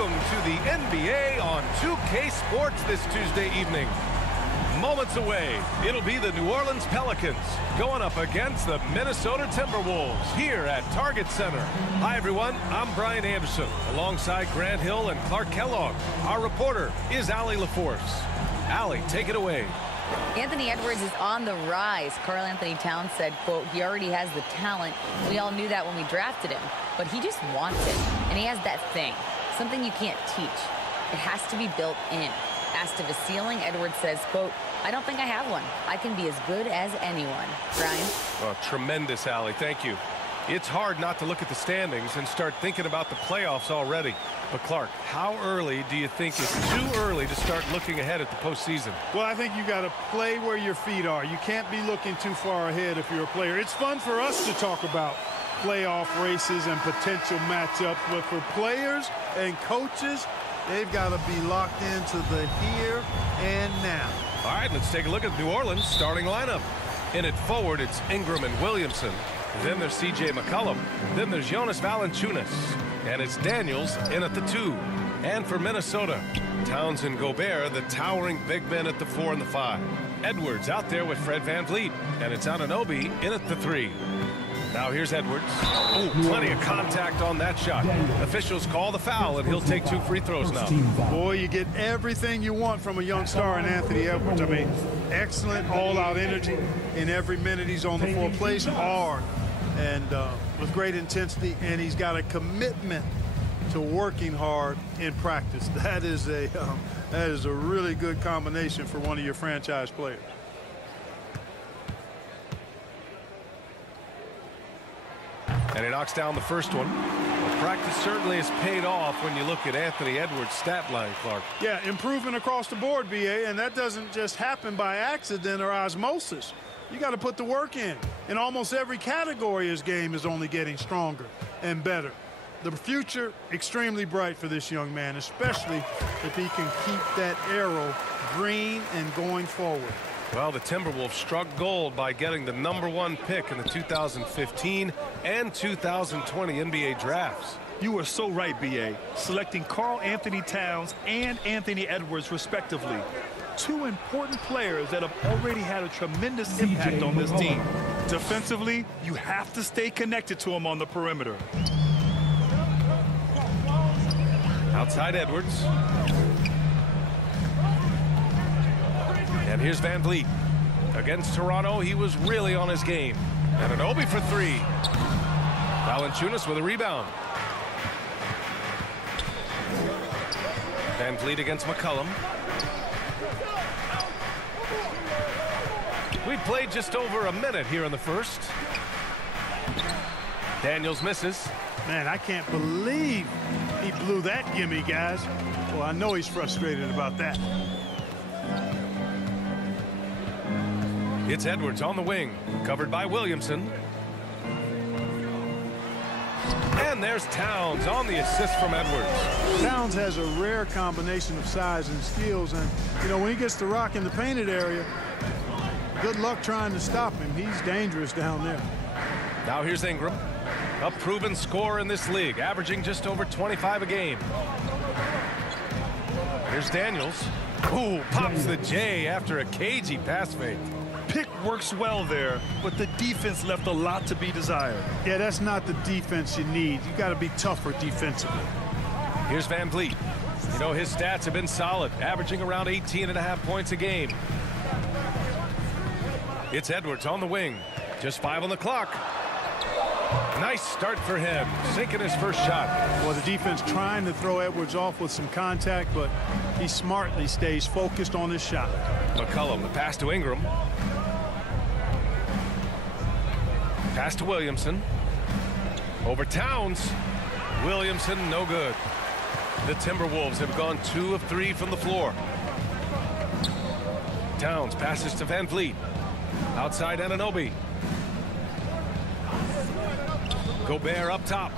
welcome to the NBA on 2K Sports this Tuesday evening. Moments away, it'll be the New Orleans Pelicans going up against the Minnesota Timberwolves here at Target Center. Hi, everyone. I'm Brian Anderson, alongside Grant Hill and Clark Kellogg. Our reporter is Allie LaForce. Allie, take it away. Anthony Edwards is on the rise. Karl-Anthony Towns said, quote, he already has the talent. We all knew that when we drafted him, but he just wants it. And he has that thing, something you can't teach. It has to be built in. Asked of a ceiling, Edwards says, quote, I don't think I have one. I can be as good as anyone. Brian? Oh, tremendous, Allie. Thank you. It's hard not to look at the standings and start thinking about the playoffs already. But, Clark, how early do you think it's too early to start looking ahead at the postseason? Well, I think you got to play where your feet are. You can't be looking too far ahead if you're a player. It's fun for us to talk about playoff races and potential matchups, but for players and coaches, they've got to be locked into the here and now. All right, let's take a look at New Orleans' starting lineup. In it forward, it's Ingram and Williamson. Then there's C.J. McCollum. Then there's Jonas Valanciunas. And it's Daniels in at the 2. And for Minnesota, Towns and Gobert, the towering big men at the 4 and the 5. Edwards out there with Fred VanVleet. And it's Anunoby in at the 3. Now here's Edwards. Oh, plenty of contact on that shot. Officials call the foul, and he'll take 2 free throws now. Boy, you get everything you want from a young star in Anthony Edwards. I mean, excellent all-out energy in every minute he's on the floor. Plays hard and with great intensity, and he's got a commitment to working hard in practice. That is a really good combination for one of your franchise players. And he knocks down the first one. Practice certainly has paid off when you look at Anthony Edwards' stat line, Clark. Yeah, improvement across the board, B.A., and that doesn't just happen by accident or osmosis. You got to put the work in. In almost every category, his game is only getting stronger and better. The future, extremely bright for this young man, especially if he can keep that arrow green and going forward. Well, the Timberwolves struck gold by getting the #1 pick in the 2015 and 2020 NBA drafts. You are so right, B.A. Selecting Karl-Anthony Towns and Anthony Edwards, respectively. 2 important players that have already had a tremendous impact on this team. Defensively, you have to stay connected to him on the perimeter. Outside Edwards. And here's VanVleet. Against Toronto, he was really on his game. And Anunoby for 3. Valanciunas with a rebound. VanVleet against McCollum. We played just over a minute here in the first. Daniels misses. Man, I can't believe he blew that gimme, guys. Well, I know he's frustrated about that. It's Edwards on the wing, covered by Williamson. And there's Towns on the assist from Edwards. Towns has a rare combination of size and skills, and, you know, when he gets the rock in the painted area, good luck trying to stop him. He's dangerous down there. Now here's Ingram, a proven scorer in this league, averaging just over 25 a game. Here's Daniels. Ooh, pops the J after a cagey pass fake. Pick works well there, but the defense left a lot to be desired. Yeah, that's not the defense you need. You got to be tougher defensively. Here's VanVleet. You know, his stats have been solid, averaging around 18.5 points a game. It's Edwards on the wing. Just 5 on the clock. Nice start for him, sinking his first shot. Well, the defense trying to throw Edwards off with some contact, but he smartly stays focused on his shot. McCollum, the pass to Ingram. Pass to Williamson. Over Towns. Williamson, no good. The Timberwolves have gone 2 of 3 from the floor. Towns passes to VanVleet. Outside Anunoby. Gobert up top.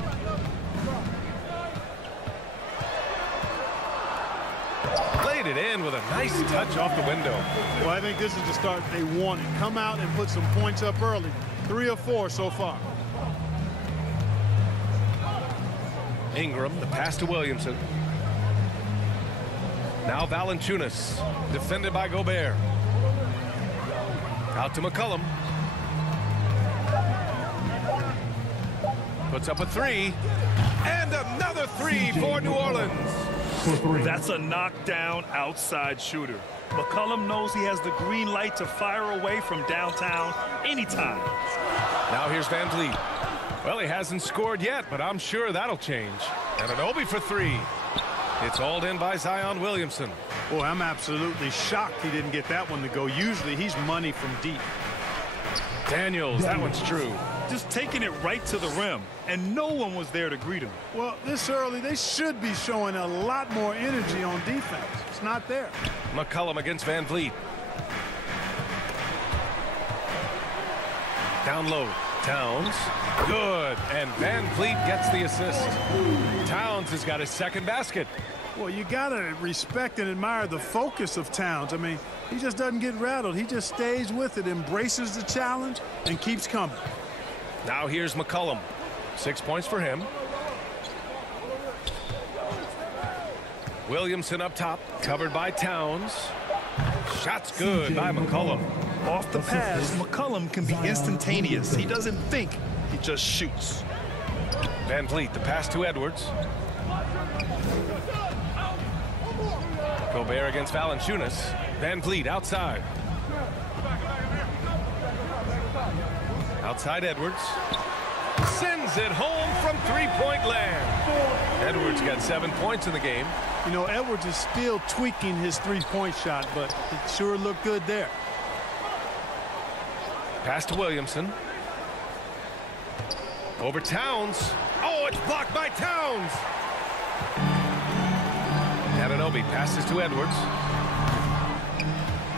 Laid it in with a nice touch off the window. Well, I think this is the start they wanted. Come out and put some points up early. 3 of 4 so far. Ingram, the pass to Williamson. Now Valanciunas, defended by Gobert. Out to McCollum. Puts up a three. And another three for New Orleans. That's a knockdown outside shooter. McCollum knows he has the green light to fire away from downtown anytime. Now here's Van Vliet. Well, he hasn't scored yet, but I'm sure that'll change. And an Obi for three. It's hauled in by Zion Williamson. Boy, I'm absolutely shocked he didn't get that one to go. Usually he's money from deep. Daniels, that one's true. Just taking it right to the rim, and no one was there to greet him. Well, this early, they should be showing a lot more energy on defense. It's not there. McCollum against Van Vliet. Down low. Towns. Good. And Van Vliet gets the assist. Towns has got his second basket. Well, you got to respect and admire the focus of Towns. I mean, he just doesn't get rattled. He just stays with it, embraces the challenge, and keeps coming. Now here's McCollum. 6 points for him. Williamson up top, covered by Towns. Shot's good by McCollum. Off the pass, McCollum can be instantaneous. He doesn't think, he just shoots. Van Vliet, the pass to Edwards. Gobert against Valanciunas. Van Vliet outside. Outside Edwards. Sends it home from three-point land. Edwards got 7 points in the game. You know, Edwards is still tweaking his three-point shot, but it sure looked good there. Pass to Williamson. Over Towns. Oh, it's blocked by Towns. Anunoby passes to Edwards.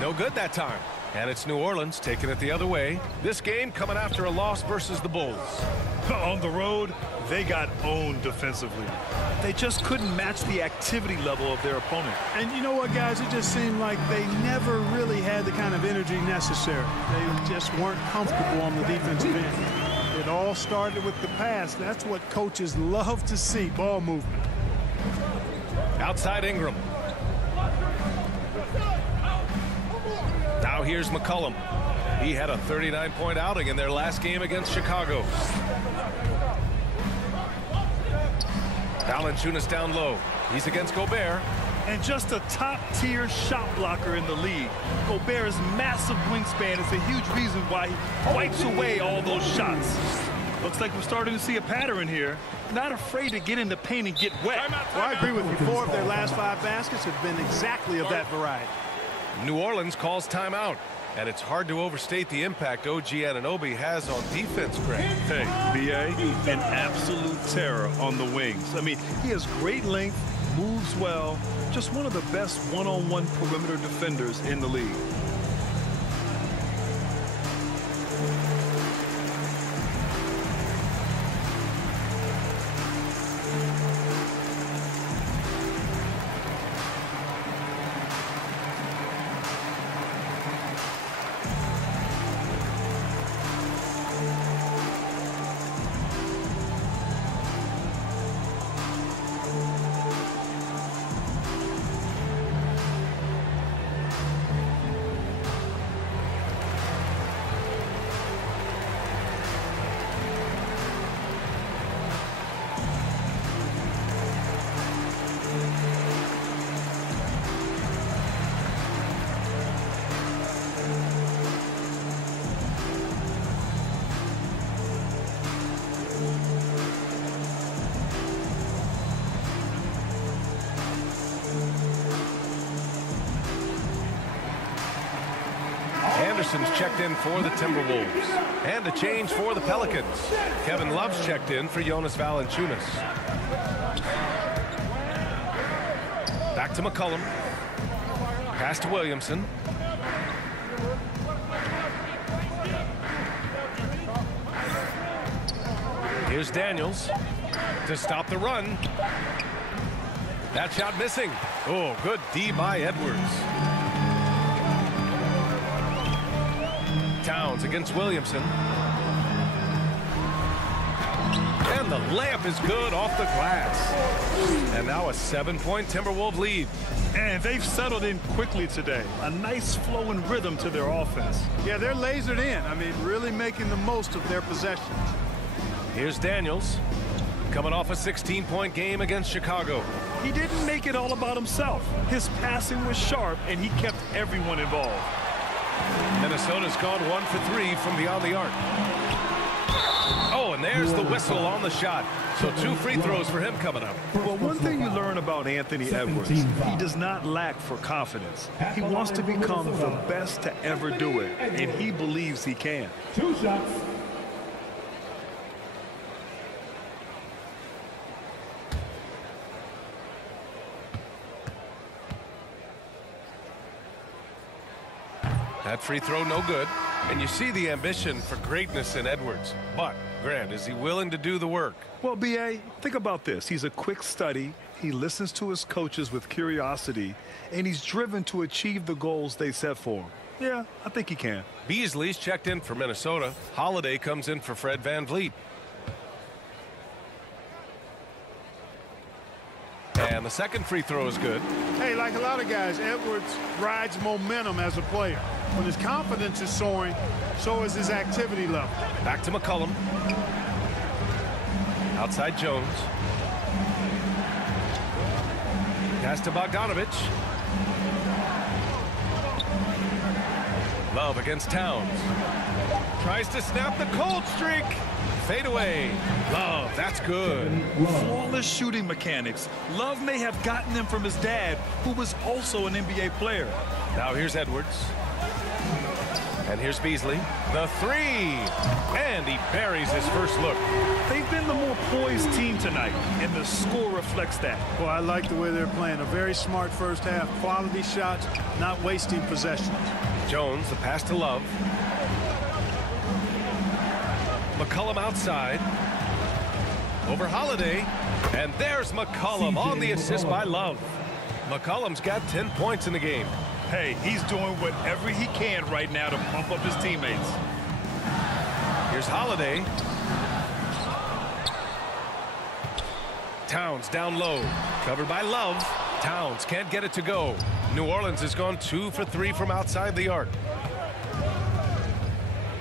No good that time. And it's New Orleans taking it the other way. This game coming after a loss versus the Bulls. On the road, they got owned defensively. They just couldn't match the activity level of their opponent. And you know what, guys? It just seemed like they never really had the kind of energy necessary. They just weren't comfortable on the defensive end. It all started with the pass. That's what coaches love to see, ball movement. Outside Ingram. Now here's McCollum. He had a 39-point outing in their last game against Chicago. Valanciunas down low. He's against Gobert. And just a top-tier shot blocker in the league. Gobert's massive wingspan is a huge reason why he wipes away all those shots. Looks like we're starting to see a pattern here. Not afraid to get in the paint and get wet. Well, I agree with you. 4 of their last 5 baskets have been exactly of that variety. New Orleans calls timeout. And it's hard to overstate the impact OG Anunoby has on defense, Greg. Hey, B.A., an absolute terror on the wings. I mean, he has great length, moves well, just one of the best one-on-one perimeter defenders in the league. Anderson's checked in for the Timberwolves. And a change for the Pelicans. Kevin Love's checked in for Jonas Valanciunas. Back to McCollum. Pass to Williamson. Here's Daniels to stop the run. That shot missing. Oh, good D by Edwards. Towns against Williamson. And And the layup is good off the glass. And now a 7-point Timberwolves lead. And they've settled in quickly today. A nice flow and rhythm to their offense. Yeah, they're lasered in. I mean, really making the most of their possessions. Here's Daniels, coming off a 16-point game against Chicago. He didn't make it all about himself. His passing was sharp, and he kept everyone involved. Minnesota's gone 1 for 3 from beyond the arc. Oh, and there's the whistle on the shot. So 2 free throws for him coming up. Well, one thing you learn about Anthony Edwards, he does not lack for confidence. He wants to become the best to ever do it, and he believes he can. 2 shots. That free throw no good. And you see the ambition for greatness in Edwards. But, Grant, is he willing to do the work? Well, B.A., think about this. He's a quick study. He listens to his coaches with curiosity, and he's driven to achieve the goals they set for him. Yeah, I think he can. Beasley's checked in for Minnesota. Holiday comes in for Fred VanVleet. And the second free throw is good. Hey, like a lot of guys, Edwards rides momentum as a player. When his confidence is soaring, so is his activity level. Back to McCollum. Outside Jones. Pass to Bogdanovich. Love against Towns. Tries to snap the cold streak. Fade away. Love, that's good. Flawless shooting mechanics. Love may have gotten them from his dad, who was also an NBA player. Now here's Edwards. And here's Beasley. The 3. And he buries his first look. They've been the more poised team tonight, and the score reflects that. Well, I like the way they're playing. A very smart first half. Quality shots, not wasting possessions. Jones, the pass to Love. McCollum outside. Over Holiday. And there's McCollum on the assist by Love. McCollum's got 10 points in the game. Hey, he's doing whatever he can right now to pump up his teammates. Here's Holiday. Towns down low. Covered by Love. Towns can't get it to go. New Orleans has gone 2 for 3 from outside the arc.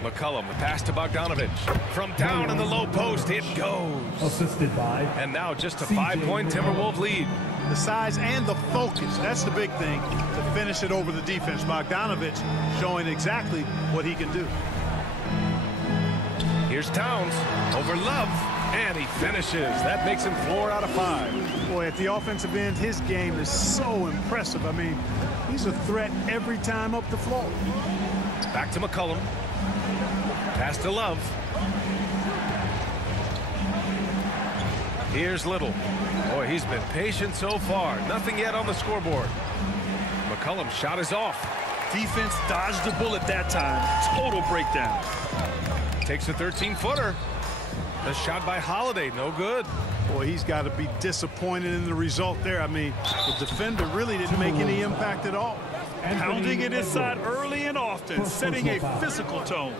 McCollum, the pass to Bogdanovich. From down in the low post, it goes. Assisted by. And now just a 5-point Timberwolves lead. The size and the focus, that's the big thing to finish it over the defense. Bogdanovich showing exactly what he can do. Here's Towns over Love, and he finishes. That makes him 4 out of 5. Boy, at the offensive end, his game is so impressive. I mean, he's a threat every time up the floor. Back to McCollum. Pass to Love. Here's Little. Boy, he's been patient so far. Nothing yet on the scoreboard. McCollum's shot is off. Defense dodged the bullet that time. Total breakdown. Takes a 13-footer. The shot by Holiday, no good. Boy, he's got to be disappointed in the result there. I mean, the defender really didn't make any impact at all. Pounding it inside early and often, setting a physical tone.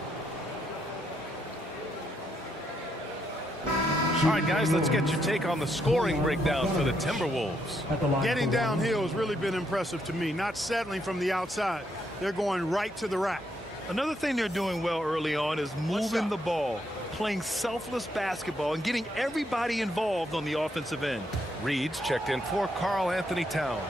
All right, guys, let's get your take on the scoring breakdown for the Timberwolves. Getting downhill has really been impressive to me, not settling from the outside. They're going right to the rack. Another thing they're doing well early on is moving the ball, playing selfless basketball, and getting everybody involved on the offensive end. Reed's checked in for Karl-Anthony Towns.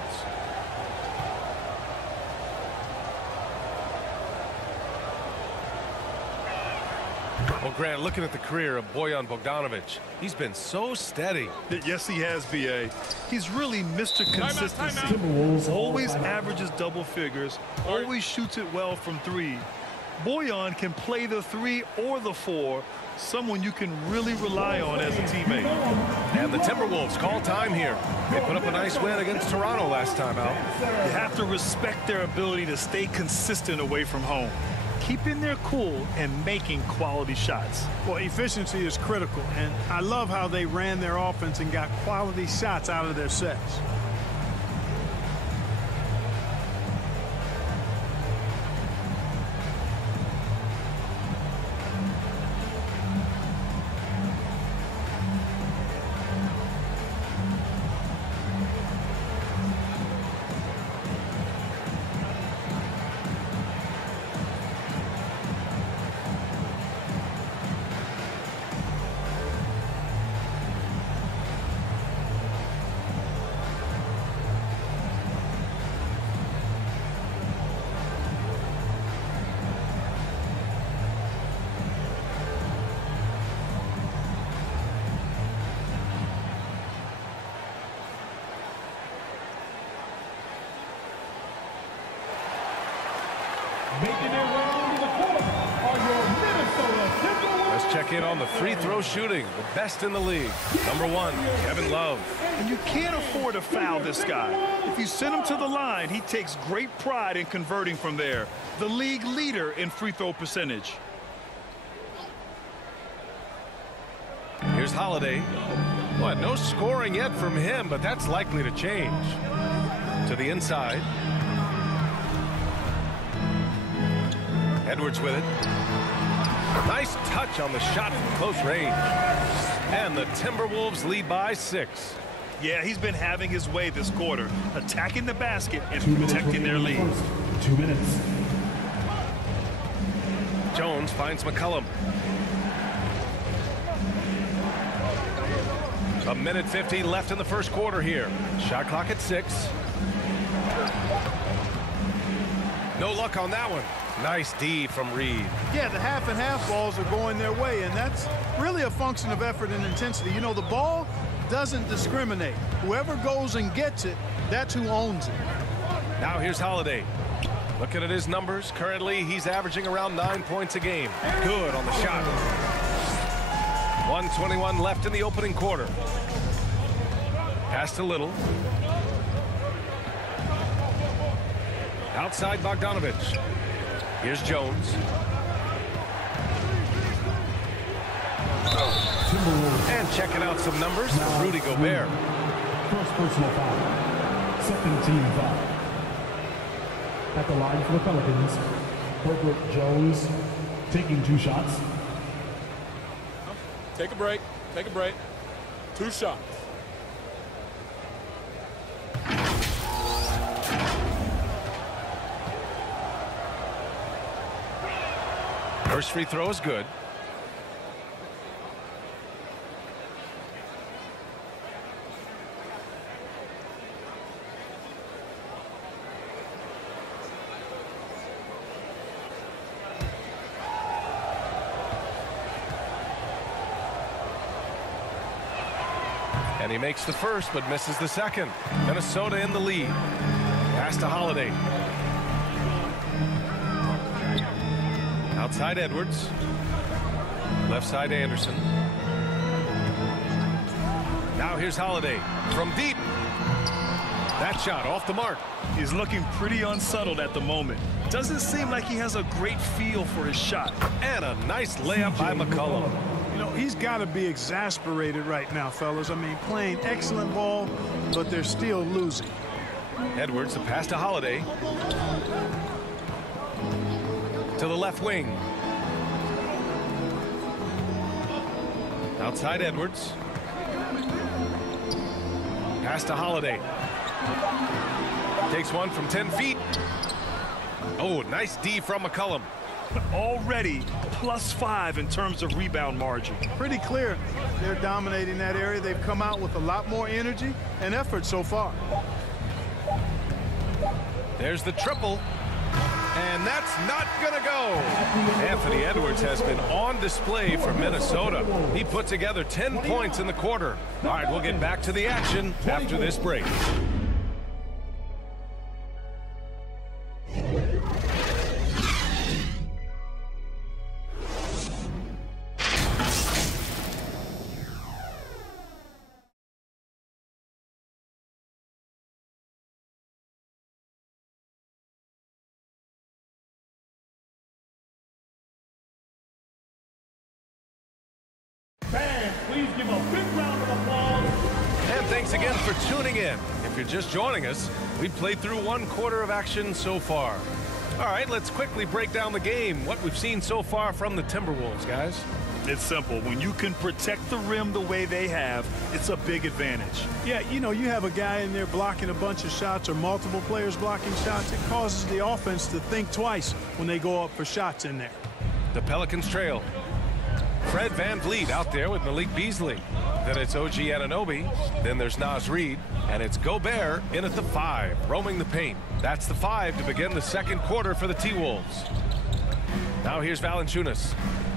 Well, Grant, looking at the career of Bojan Bogdanovich, he's been so steady. Yes, he has, B.A. He's really Mr. Consistency. Always averages double figures, always shoots it well from 3. Bojan can play the 3 or the 4, someone you can really rely on as a teammate. And the Timberwolves call time here. They put up a nice win against Toronto last time out. You have to respect their ability to stay consistent away from home, keeping their cool and making quality shots. Well, efficiency is critical, and I love how they ran their offense and got quality shots out of their sets. Making their way to the court are your Minnesota Timberwolves. Let's check in on the free throw shooting, the best in the league. Number 1, Kevin Love. And you can't afford to foul this guy. If you send him to the line, he takes great pride in converting from there. The league leader in free throw percentage. Here's Holiday. What, no scoring yet from him, but that's likely to change. To the inside. Edwards with it. Nice touch on the shot from close range. And the Timberwolves lead by 6. Yeah, he's been having his way this quarter, attacking the basket and protecting their lead. 2 minutes. Jones finds McCollum. A minute 50 left in the first quarter here. Shot clock at 6. No luck on that one. Nice D from Reed. Yeah, the half and half balls are going their way, and that's really a function of effort and intensity. You know, the ball doesn't discriminate. Whoever goes and gets it, that's who owns it. Now here's Holiday. Looking at his numbers, currently he's averaging around 9 points a game. Good on the shot. 1:21 left in the opening quarter. Pass to Little. Outside Bogdanovich. Here's Jones. And checking out some numbers, Rudy Gobert. First personal foul. Second team foul. At the line for the Pelicans, Herbert Jones taking 2 shots. Take a break. Take a break. 2 shots. First free throw is good. And he makes the first, but misses the second. Minnesota in the lead. Pass to Holiday. Outside Edwards. Left side Anderson. Now here's Holiday from deep. That shot off the mark. He's looking pretty unsettled at the moment. Doesn't seem like he has a great feel for his shot. And a nice layup by McCollum. You know, he's got to be exasperated right now, fellas. I mean, playing excellent ball, but they're still losing. Edwards, the pass to Holiday. To the left wing. Outside Edwards. Pass to Holiday. Takes one from 10 feet. Oh, nice D from McCollum. Already +5 in terms of rebound margin. Pretty clear they're dominating that area. They've come out with a lot more energy and effort so far. There's the triple. And that's not going to go. Anthony Edwards has been on display for Minnesota. He put together 10 points in the quarter. All right, we'll get back to the action after this break. Fans, please give a big round of applause. And thanks again for tuning in. If you're just joining us, we've played through 1 quarter of action so far. All right, let's quickly break down the game, what we've seen so far from the Timberwolves, guys. It's simple. When you can protect the rim the way they have, it's a big advantage. Yeah, you know, you have a guy in there blocking a bunch of shots or multiple players blocking shots. It causes the offense to think twice when they go up for shots in there. The Pelicans trail. Fred VanVleet out there with Malik Beasley. Then it's OG Anunoby. Then there's Naz Reid. And it's Gobert in at the 5, roaming the paint. That's the 5 to begin the second quarter for the T-Wolves. Now here's Valanciunas.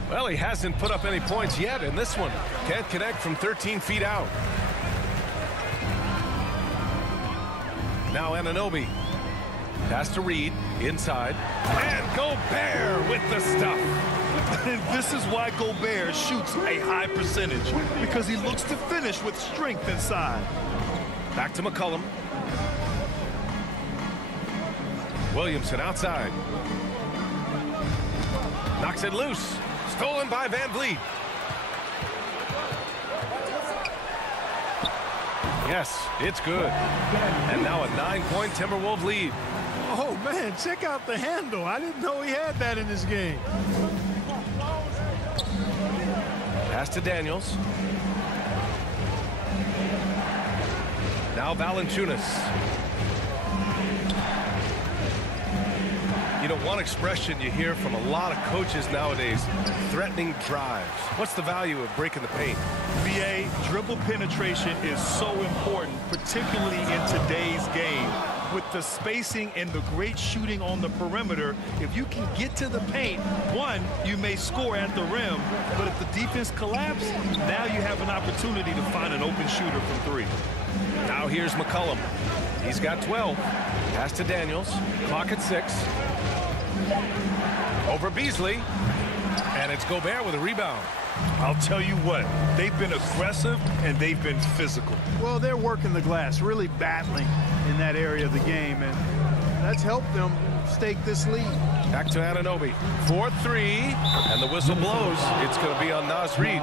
Well, he hasn't put up any points yet in this one. Can't connect from 13 feet out. Now Anunoby. Pass to Reed, inside. And Gobert with the stuff. This is why Gobert shoots a high percentage, because he looks to finish with strength inside. Back to McCollum. Williamson outside. Knocks it loose. Stolen by Van Vliet. Yes, it's good. And now a 9-point Timberwolves lead. Oh, man, check out the handle. I didn't know he had that in his game. Pass to Daniels. Now Valanciunas. You know, one expression you hear from a lot of coaches nowadays, threatening drives. What's the value of breaking the paint? BA, dribble penetration is so important, particularly in today's game. With the spacing and the great shooting on the perimeter, if you can get to the paint, one, you may score at the rim, but if the defense collapses, now you have an opportunity to find an open shooter from three. Now here's McCollum. He's got 12. Pass to Daniels. Clock at 6. Over Beasley. And it's Gobert with a rebound. I'll tell you what, they've been aggressive and they've been physical. Well, they're working the glass, really battling in that area of the game, and that's helped them stake this lead. Back to Anunoby. 4-3, and the whistle blows. It's going to be on Naz Reid.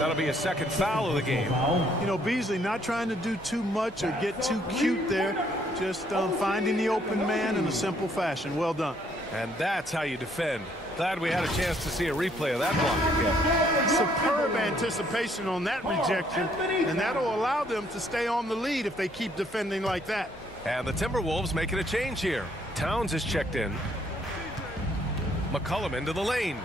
That'll be a second foul of the game. You know, Beasley not trying to do too much or get too cute there, just finding the open man in a simple fashion. Well done. And that's how you defend. Glad we had a chance to see a replay of that block again. Superb anticipation on that rejection, and that'll allow them to stay on the lead if they keep defending like that. And the Timberwolves making a change here. Towns is checked in. McCollum into the lane.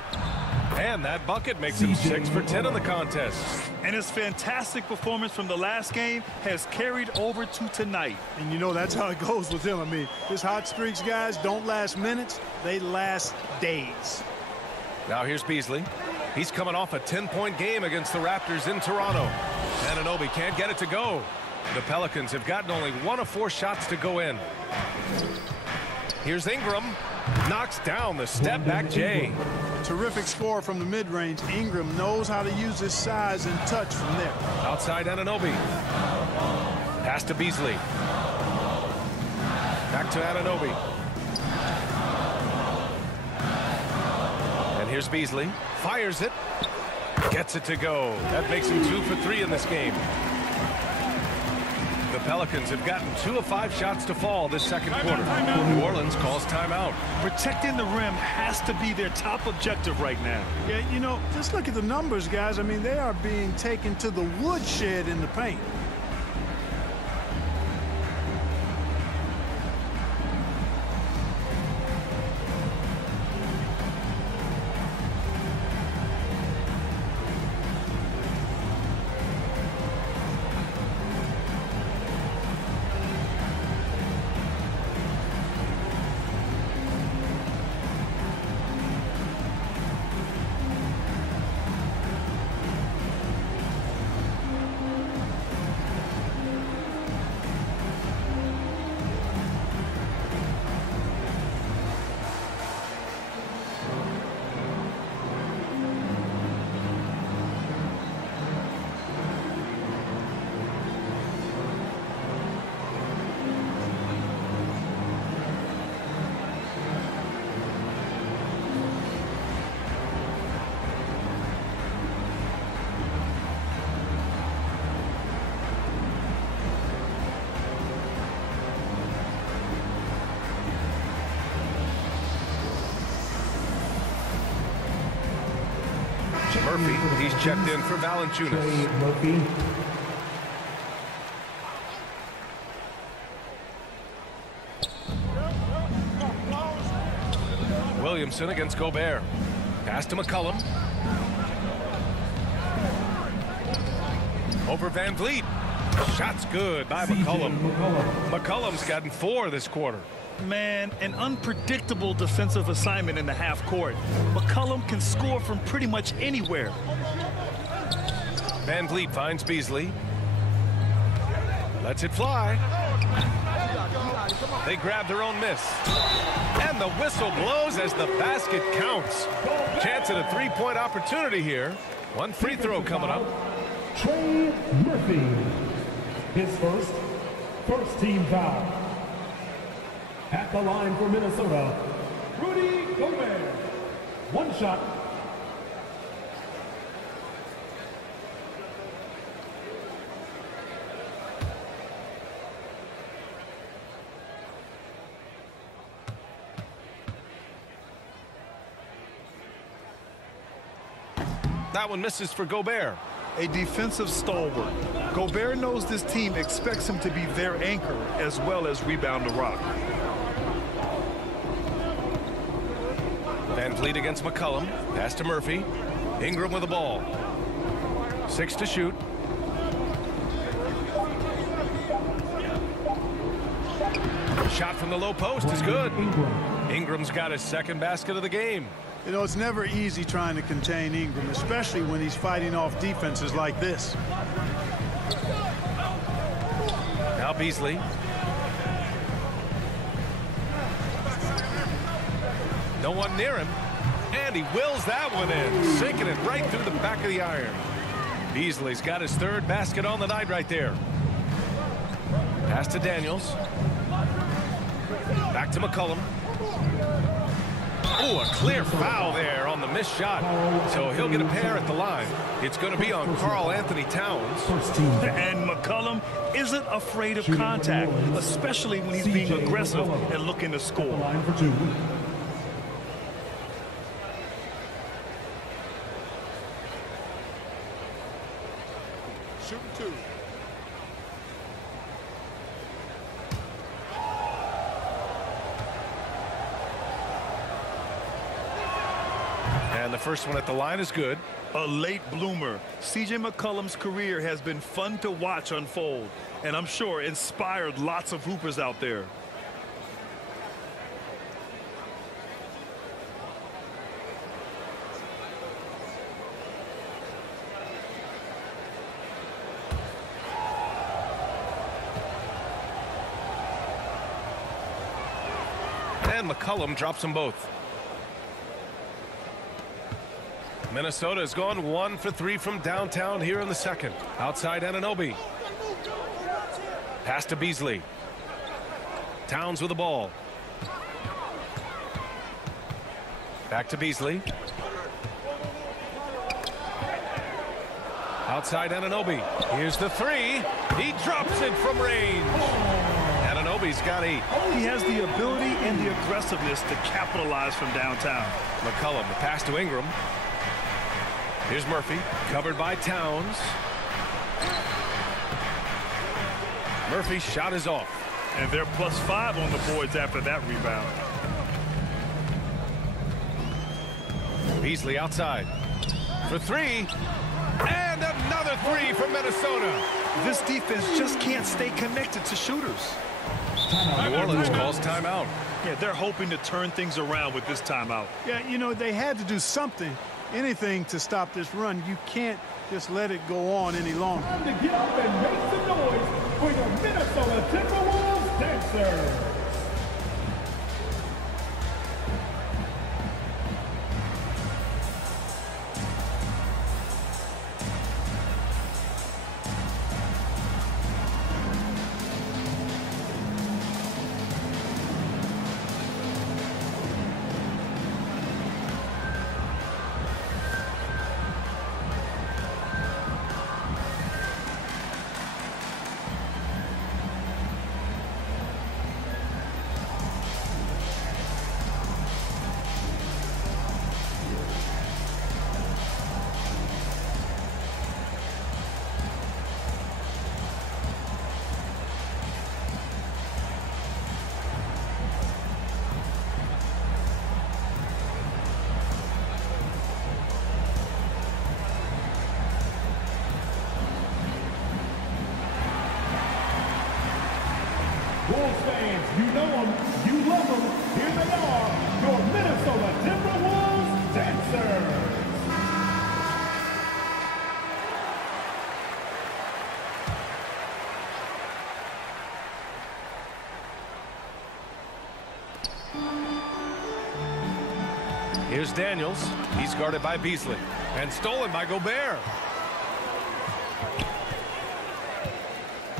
And that bucket makes him 6 for 10 in the contest. And his fantastic performance from the last game has carried over to tonight. And you know, that's how it goes with him. I mean, his hot streaks, guys, don't last minutes. They last days. Now here's Beasley. He's coming off a 10-point game against the Raptors in Toronto. Anunoby can't get it to go. The Pelicans have gotten only 1 of 4 shots to go in. Here's Ingram. Knocks down the step-back J. Terrific score from the mid-range. Ingram knows how to use his size and touch from there. Outside Anunoby. Pass to Beasley. Back to Anunoby. And here's Beasley. Fires it. Gets it to go. That makes him 2 for 3 in this game. The Pelicans have gotten 2 of 5 shots to fall this second quarter. New Orleans calls timeout. Protecting the rim has to be their top objective right now. Yeah, you know, just look at the numbers, guys. I mean, they are being taken to the woodshed in the paint. Murphy, he's checked in for Valanciunas. Williamson against Gobert. Pass to McCollum. Over Van Vliet. Shot's good by McCollum. McCollum's gotten 4 this quarter. Man, an unpredictable defensive assignment in the half court. McCollum can score from pretty much anywhere. Van Vliet finds Beasley. Lets it fly. They grab their own miss. And the whistle blows as the basket counts. Chance at a three-point opportunity here. One free throw coming up. Trey Murphy. His first team foul. At the line for Minnesota, Rudy Gobert. One shot. That one misses for Gobert. A defensive stalwart. Gobert knows this team expects him to be their anchor as well as rebound the rock. Van Vliet against McCollum. Pass to Murphy. Ingram with the ball. 6 to shoot. Shot from the low post is good. Ingram's got his second basket of the game. You know, it's never easy trying to contain Ingram, especially when he's fighting off defenses like this. Now Beasley. No one near him. And he wills that one in, sinking it right through the back of the iron. Beasley's got his third basket on the night right there. Pass to Daniels. Back to McCollum. Oh, a clear foul there on the missed shot. So he'll get a pair at the line. It's going to be on Karl-Anthony Towns. And McCollum isn't afraid of contact, especially when he's being aggressive and looking to score. Shooting 2. And the first one at the line is good. A late bloomer. C.J. McCollum's career has been fun to watch unfold, and I'm sure inspired lots of hoopers out there. And McCollum drops them both. Minnesota has gone 1 for 3 from downtown here in the second. Outside Anunoby. Pass to Beasley. Towns with the ball. Back to Beasley. Outside Anunoby. Here's the 3. He drops it from range. Anunoby's got 8. He has the ability and the aggressiveness to capitalize from downtown. McCollum, the pass to Ingram. Here's Murphy, covered by Towns. Murphy's shot is off. And they're +5 on the boards after that rebound. Beasley outside for 3. And another 3 from Minnesota. This defense just can't stay connected to shooters. New Orleans calls timeout. Yeah, they're hoping to turn things around with this timeout. Yeah, you know, they had to do something, anything to stop this run. You can't just let it go on any longer. Time to get up and make some noise for your Minnesota Timberwolves dancers. Wolves fans, you know them, you love them. Here they are, your Minnesota Timberwolves dancers. Here's Daniels. He's guarded by Beasley. And stolen by Gobert.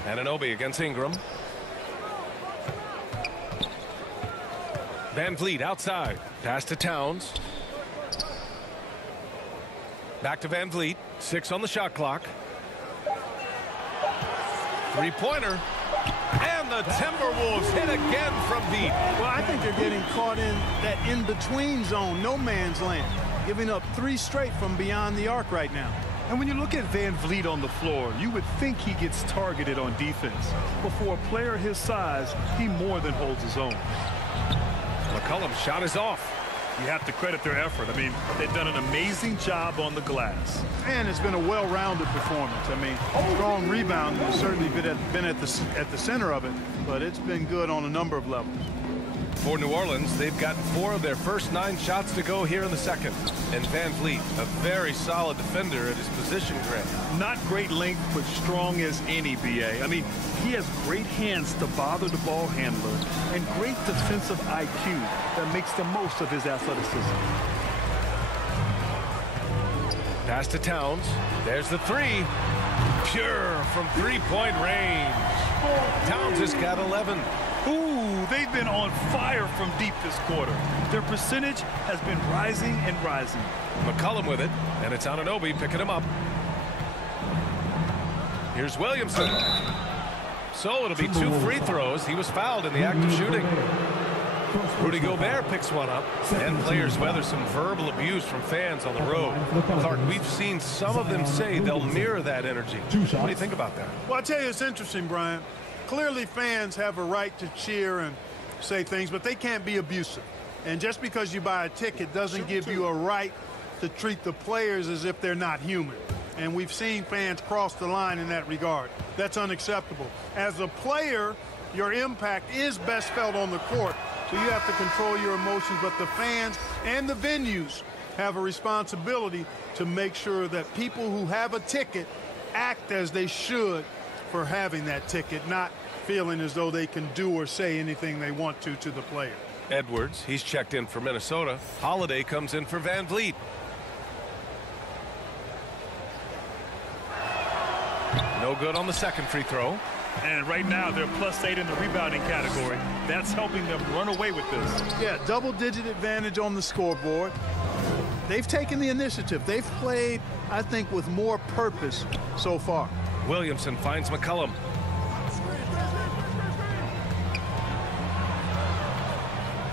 Anunoby against Ingram. Van Vliet outside. Pass to Towns. Back to Van Vliet. 6 on the shot clock. Three-pointer. And the Timberwolves hit again from deep. Well, I think they're getting caught in that in-between zone, no man's land, giving up 3 straight from beyond the arc right now. And when you look at Van Vliet on the floor, you would think he gets targeted on defense. But for a player his size, he more than holds his own. McCollum's shot is off. You have to credit their effort. I mean, they've done an amazing job on the glass. And it's been a well-rounded performance. I mean, strong rebounding has certainly been at the center of it, but it's been good on a number of levels. For New Orleans, they've gotten 4 of their first 9 shots to go here in the second. And Van Vliet, a very solid defender at his position grip. Not great length, but strong as any, B.A. I mean, he has great hands to bother the ball handler and great defensive IQ that makes the most of his athleticism. Pass to Towns. There's the 3. Pure from 3-point range. Towns has got 11. Ooh, they've been on fire from deep this quarter. Their percentage has been rising and rising. McCollum with it, and it's Anunoby picking him up. Here's Williamson. So it'll be 2 free throws. He was fouled in the act of shooting. Rudy Gobert picks one up, and players weather some verbal abuse from fans on the road. Clark, we've seen some of them say they'll mirror that energy. What do you think about that? Well, I tell you, it's interesting, Brian. Clearly, fans have a right to cheer and say things, but they can't be abusive. And just because you buy a ticket doesn't give you a right to treat the players as if they're not human. And we've seen fans cross the line in that regard. That's unacceptable. As a player, your impact is best felt on the court, so you have to control your emotions. But the fans and the venues have a responsibility to make sure that people who have a ticket act as they should for having that ticket, not feeling as though they can do or say anything they want to the player. Edwards, he's checked in for Minnesota. Holiday comes in for Van Vliet. No good on the second free throw. And right now, they're +8 in the rebounding category. That's helping them run away with this. Yeah, double-digit advantage on the scoreboard. They've taken the initiative. They've played, I think, with more purpose so far. Williamson finds McCollum.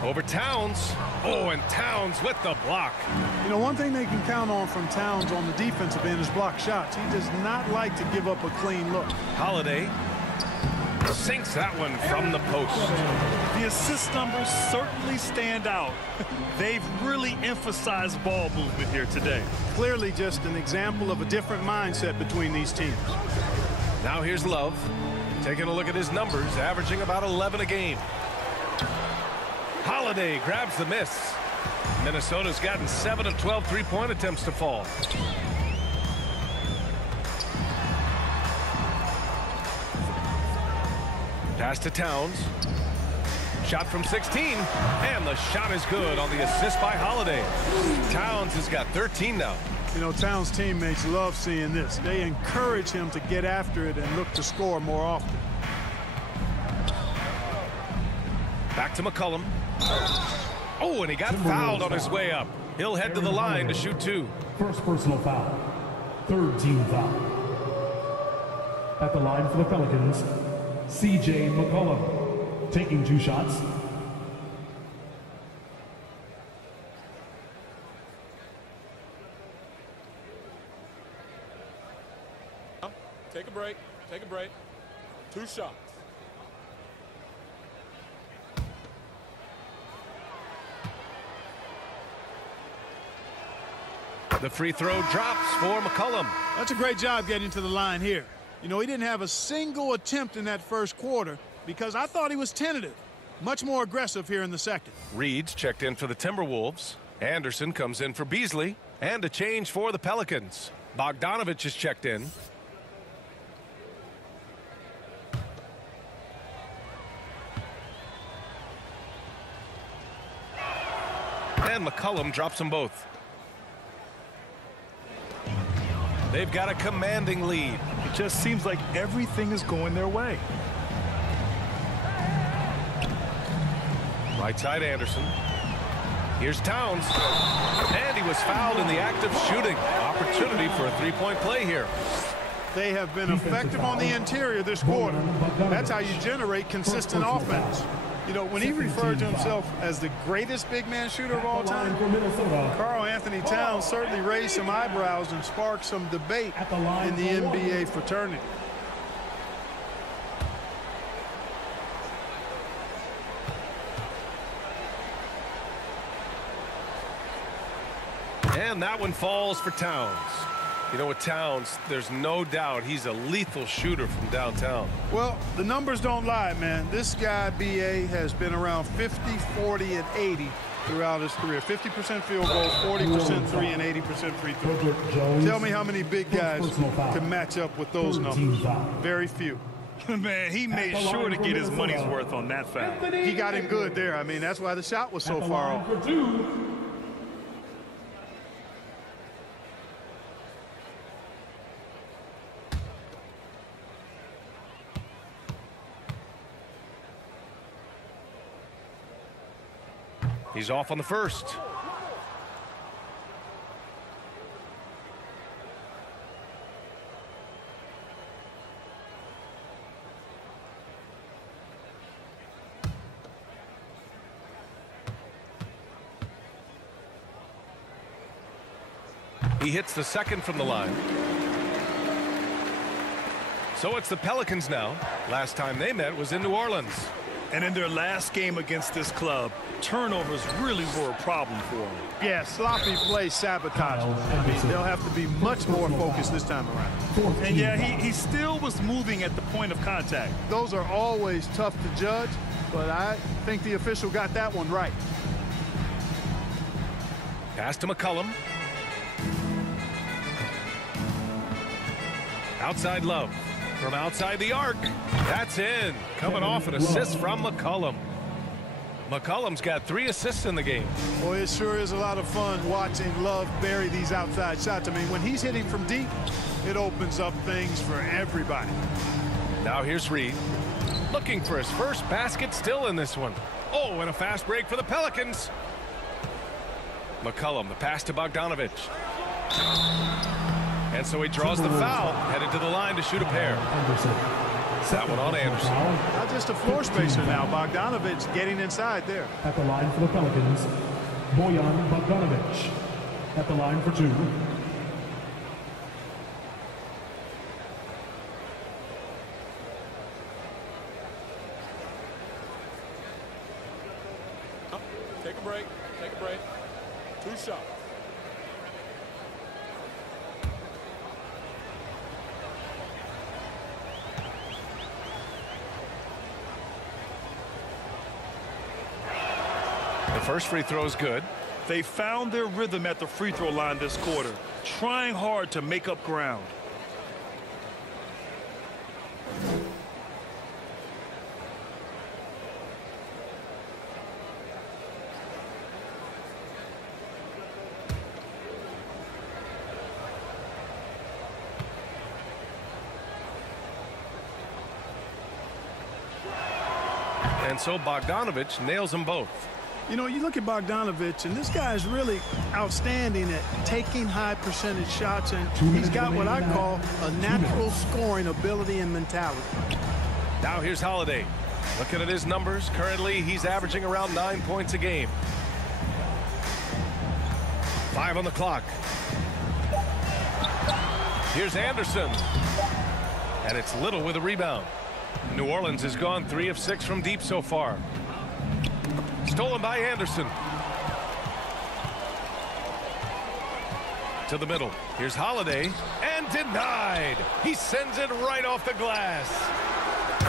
Over Towns. Oh, and Towns with the block. You know, one thing they can count on from Towns on the defensive end is block shots. He does not like to give up a clean look. Holiday sinks that one from the post. The assist numbers certainly stand out. They've really emphasized ball movement here today. Clearly just an example of a different mindset between these teams. Now here's Love. Taking a look at his numbers, averaging about 11 a game. Holiday grabs the miss. Minnesota's gotten 7 of 12 three-point attempts to fall. Pass to Towns. Shot from 16, and the shot is good on the assist by Holiday. Towns has got 13 now. You know, Towns' teammates love seeing this. They encourage him to get after it and look to score more often. Back to McCollum. Oh, and he got fouled on his way up. He'll head to the line to shoot 2. First personal foul. Third team foul. At the line for the Pelicans, C.J. McCollum, taking 2 shots. Take a break. Take a break. 2 shots. The free throw drops for McCollum. That's a great job getting to the line here. You know, he didn't have a single attempt in that first quarter because I thought he was tentative. Much more aggressive here in the second. Reed's checked in for the Timberwolves. Anderson comes in for Beasley. And a change for the Pelicans. Bogdanovich is checked in. And McCollum drops them both. They've got a commanding lead. It just seems like everything is going their way. Right side Anderson. Here's Towns. And he was fouled in the act of shooting. Opportunity for a three-point play here. They have been effective on the interior this quarter. That's how you generate consistent offense. You know, when he referred to himself as the greatest big man shooter of all time, Karl-Anthony Towns certainly raised some eyebrows and sparked some debate in the NBA fraternity. And that one falls for Towns. You know, with Towns, there's no doubt he's a lethal shooter from downtown. Well, the numbers don't lie, man. This guy, B.A., has been around 50, 40, and 80 throughout his career. 50% field goals, 40% three, and 80% free throw. Tell me how many big guys can match up with those numbers. Very few. Man, he made sure to get his money's worth on that foul. He got him good there. I mean, that's why the shot was so far off. He's off on the first. He hits the second from the line. So it's the Pelicans now. Last time they met was in New Orleans. And in their last game against this club, turnovers really were a problem for them. Yeah, sloppy play sabotage. I mean, they'll have to be much more focused this time around. And yeah, he still was moving at the point of contact. Those are always tough to judge, but I think the official got that one right. Pass to McCollum. Outside Love. From outside the arc. That's in. Coming off an assist from McCollum. McCollum's got 3 assists in the game. Boy, it sure is a lot of fun watching Love bury these outside shots. I mean, when he's hitting from deep, it opens up things for everybody. Now here's Reed. Looking for his first basket still in this one. Oh, and a fast break for the Pelicans. McCollum, the pass to Bogdanovich. And so he draws the foul, headed to the line to shoot a pair. That one on Anderson. Not just a floor spacer now. Bogdanovich getting inside there. At the line for the Pelicans, Bojan Bogdanovich. At the line for 2. Take a break. Take a break. 2 shots. The first free throw is good. They found their rhythm at the free throw line this quarter, trying hard to make up ground. And so Bogdanovich nails them both. You know, you look at Bogdanovich, and this guy is really outstanding at taking high percentage shots, and he's got what I call a natural scoring ability and mentality. Now here's Holiday. Looking at his numbers, currently he's averaging around 9 points a game. 5 on the clock. Here's Anderson. And it's Little with a rebound. New Orleans has gone 3 of 6 from deep so far. Stolen by Anderson. To the middle. Here's Holiday. And denied. He sends it right off the glass.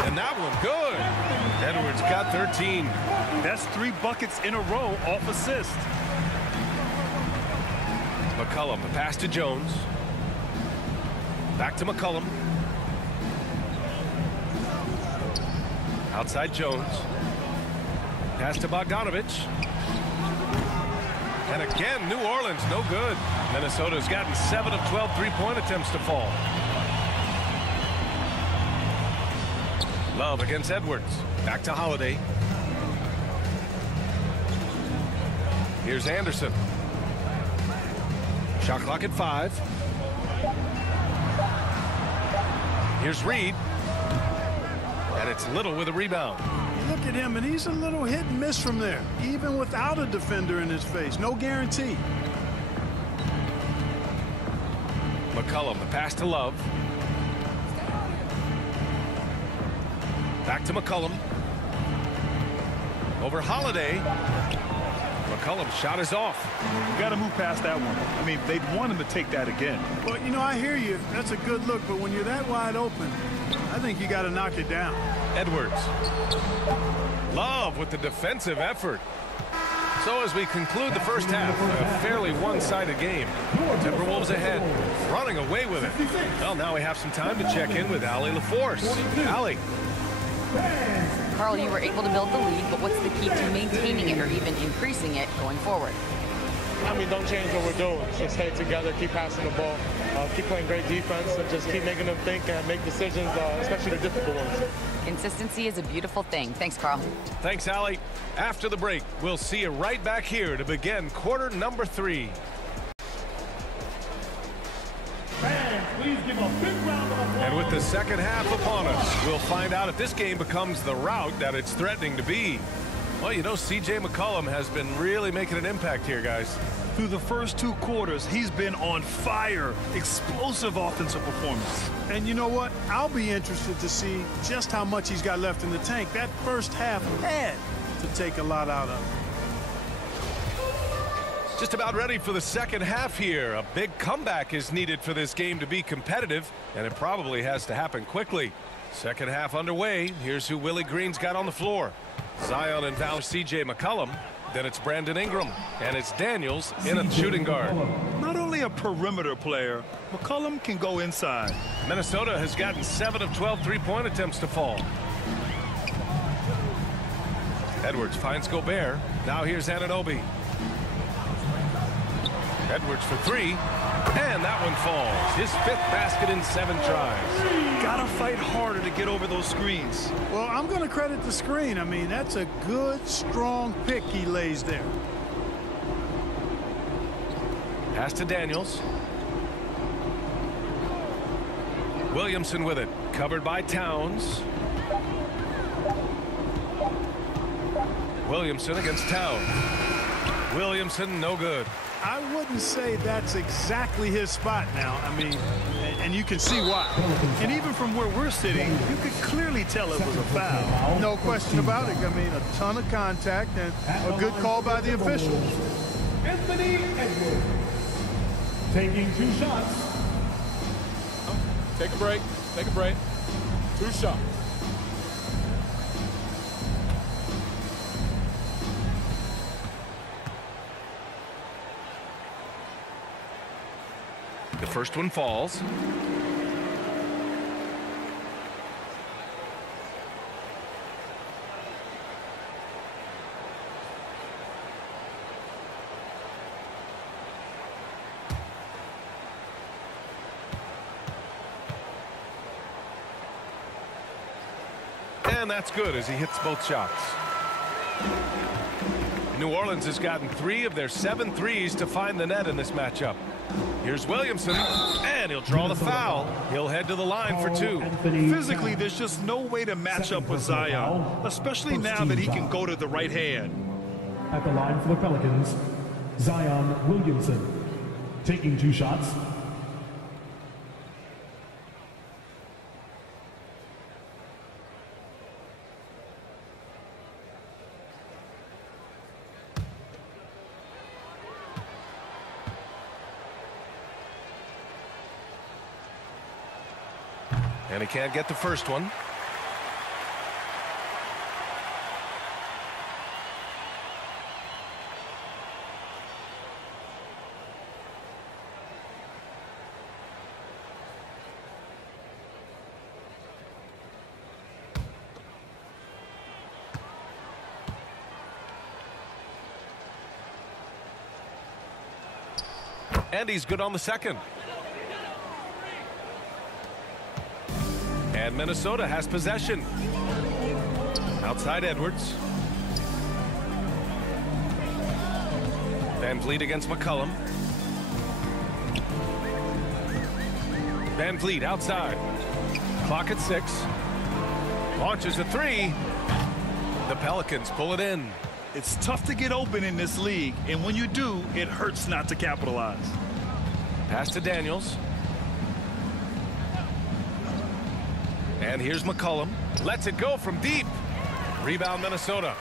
And that one good. Edwards got 13. That's 3 buckets in a row off assist. McCollum, the pass to Jones. Back to McCollum. Outside Jones. Pass to Bogdanovich. And again, New Orleans, no good. Minnesota's gotten 7 of 12 three-point attempts to fall. Love against Edwards. Back to Holiday. Here's Anderson. Shot clock at 5. Here's Reed. And it's Little with a rebound. Look at him, and he's a little hit and miss from there, even without a defender in his face. No guarantee. McCollum, the pass to Love. Back to McCollum. Over Holiday. McCollum's shot is off. You got to move past that one. I mean, they'd want him to take that again. Well, you know, I hear you. That's a good look, but when you're that wide open, I think you got to knock it down. Edwards. Love with the defensive effort. So as we conclude the first half, a fairly one-sided game. Timberwolves ahead, running away with it. Well, now we have some time to check in with Allie LaForce. Allie. Karl, you were able to build the lead, but what's the key to maintaining it or even increasing it going forward? I mean, don't change what we're doing. Just stay together, keep passing the ball, keep playing great defense, and just keep making them think and make decisions, especially the difficult ones. Consistency is a beautiful thing. Thanks, Karl. Thanks, Allie. After the break, we'll see you right back here to begin quarter number 3. Please give a big round of applause. And with the second half upon us, we'll find out if this game becomes the rout that it's threatening to be. Well, you know, C.J. McCollum has been really making an impact here, guys. Through the first 2 quarters, he's been on fire. Explosive offensive performance. And you know what? I'll be interested to see just how much he's got left in the tank. That first half had to take a lot out of him. Just about ready for the second half here. A big comeback is needed for this game to be competitive, and it probably has to happen quickly. Second half underway. Here's who Willie Green's got on the floor. Zion and Val C.J. McCollum. Then it's Brandon Ingram. And it's Daniels in a shooting guard. Not only a perimeter player, McCollum can go inside. Minnesota has gotten 7 of 12 three-point attempts to fall. Edwards finds Gobert. Now here's Anunoby. Edwards for 3, and that one falls. His 5th basket in 7 tries. Gotta fight harder to get over those screens. Well, I'm going to credit the screen. I mean, that's a good, strong pick he lays there. Pass to Daniels. Williamson with it, covered by Towns. Williamson against Towns. Williamson, no good. I wouldn't say that's exactly his spot now. I mean, and you can see why. And even from where we're sitting, you could clearly tell it was a foul. No question about it. I mean, a ton of contact and a good call by the officials. Anthony Edwards taking 2 shots. Take a break. Take a break. 2 shots. The first one falls. And that's good as he hits both shots. New Orleans has gotten 3 of their 7 threes to find the net in this matchup. Here's Williamson, and he'll draw the foul. He'll head to the line for 2. Physically, there's just no way to match up with Zion, especially now that he can go to the right hand. At the line for the Pelicans, Zion Williamson taking 2 shots. And he can't get the first one. And he's good on the second. And Minnesota has possession. Outside Edwards. Van Vliet against McCollum. Van Vliet outside. Clock at 6. Launches a 3. The Pelicans pull it in. It's tough to get open in this league, and when you do, it hurts not to capitalize. Pass to Daniels. And here's McCollum. Lets it go from deep. Rebound Minnesota.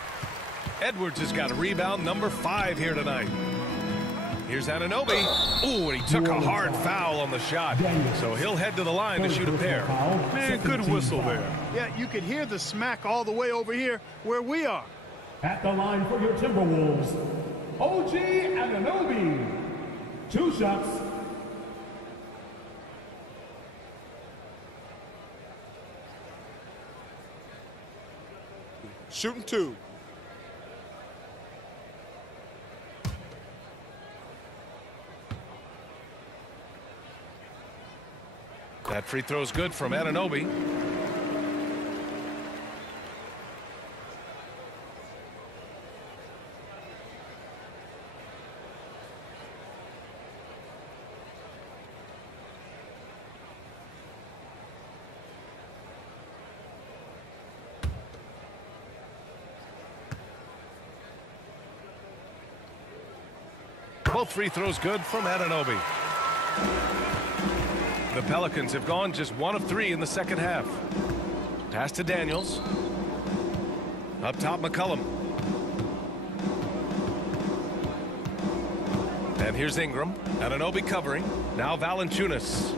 Edwards has got a rebound number 5 here tonight. Here's Anunoby. Ooh, and he took a hard foul on the shot. So he'll head to the line to shoot a pair. Man, good whistle there. Yeah, you could hear the smack all the way over here where we are. At the line for your Timberwolves, OG Anunoby. 2 shots. Shooting 2. That free throw's good from Anunoby. Both free throws good from Anunoby. The Pelicans have gone just 1 of 3 in the second half. Pass to Daniels. Up top, McCollum. And here's Ingram. Anunoby covering. Now Valanciunas.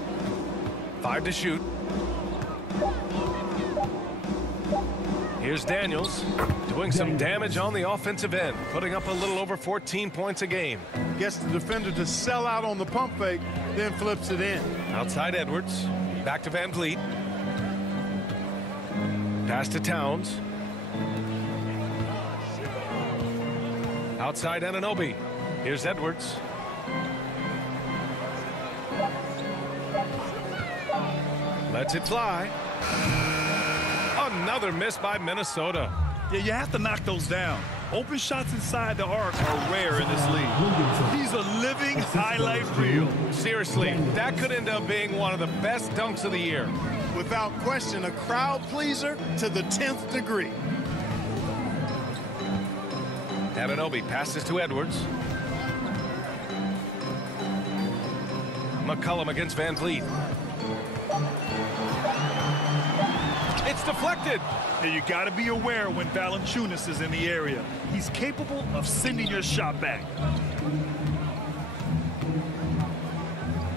5 to shoot. Here's Daniels doing some damage on the offensive end, putting up a little over 14 points a game. Gets the defender to sell out on the pump fake, then flips it in. Outside Edwards. Back to Van Vliet. Pass to Towns. Outside Anunoby. Here's Edwards. Lets it fly. Another miss by Minnesota. Yeah, you have to knock those down. Open shots inside the arc are rare in this league. He's a living highlight reel. Seriously, that could end up being one of the best dunks of the year. Without question, a crowd pleaser to the 10th degree. Anunoby passes to Edwards. McCollum against Van Vliet. It's deflected. Now you got to be aware when Valanciunas is in the area. He's capable of sending your shot back.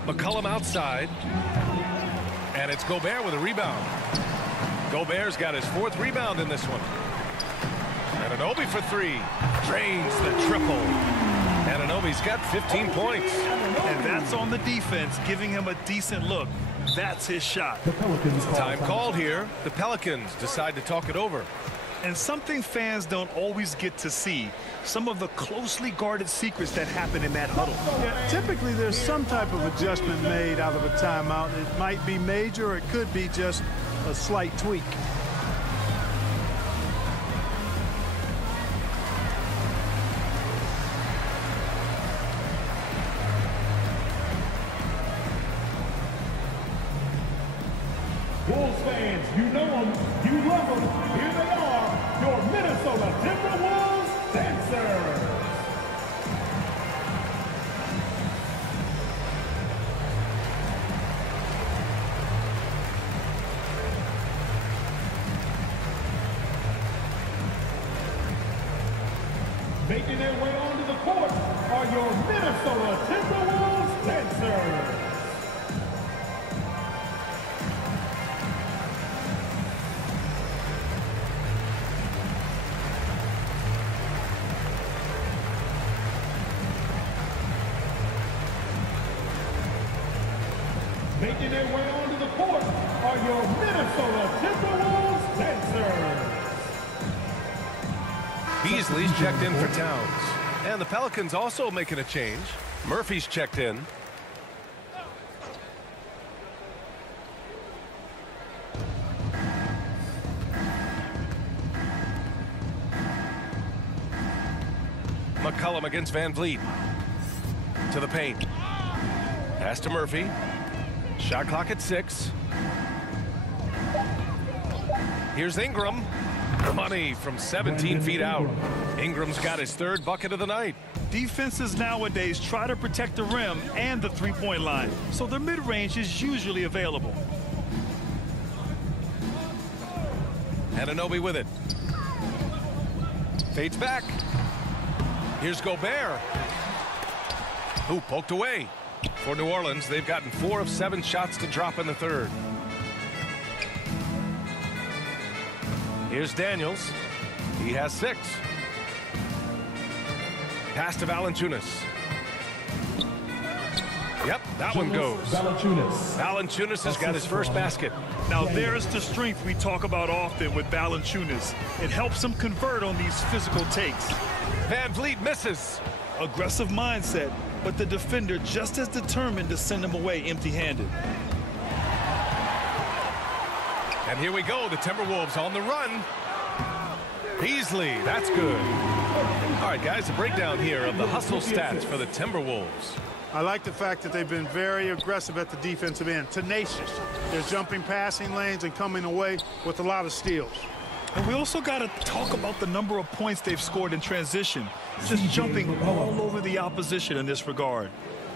McCollum outside. And it's Gobert with a rebound. Gobert's got his 4th rebound in this one. Anunoby for 3. Drains the triple. Anunoby's got 15 points. And that's on the defense, giving him a decent look. That's his shot. Time called here. The Pelicans decide to talk it over. And something fans don't always get to see, some of the closely guarded secrets that happen in that huddle. Yeah, typically there's some type of adjustment made out of a timeout. It might be major, or it could be just a slight tweak. Wolves fans, you know them, you love them. Here they are, your Minnesota Timberwolves dancers. Making their way onto the court are your Minnesota Timberwolves dancers. Making their way onto the court are your Minnesota Timberwolves dancers. Beasley's checked in for Towns. And the Pelicans also making a change. Murphy's checked in. McCollum against Van Vliet. To the paint. Pass to Murphy. Shot clock at 6. Here's Ingram. Money from 17 feet out. Ingram's got his 3rd bucket of the night. Defenses nowadays try to protect the rim and the three-point line, so their mid-range is usually available. Anunoby with it. Fades back. Here's Gobert. Who poked away. For New Orleans, they've gotten 4 of 7 shots to drop in the 3rd. Here's Daniels. He has 6. Pass to Valanciunas. Yep, that one goes. Valanciunas has got his first basket. Now there's the strength we talk about often with Valanciunas. It helps him convert on these physical takes. Van Vliet misses. Aggressive mindset, but the defender just as determined to send him away empty-handed. And here we go, the Timberwolves on the run. Beasley, that's good. All right, guys, a breakdown here of the hustle stats for the Timberwolves. I like the fact that they've been very aggressive at the defensive end, tenacious. They're jumping passing lanes and coming away with a lot of steals. And we also got to talk about the number of points they've scored in transition, just jumping all over the opposition in this regard.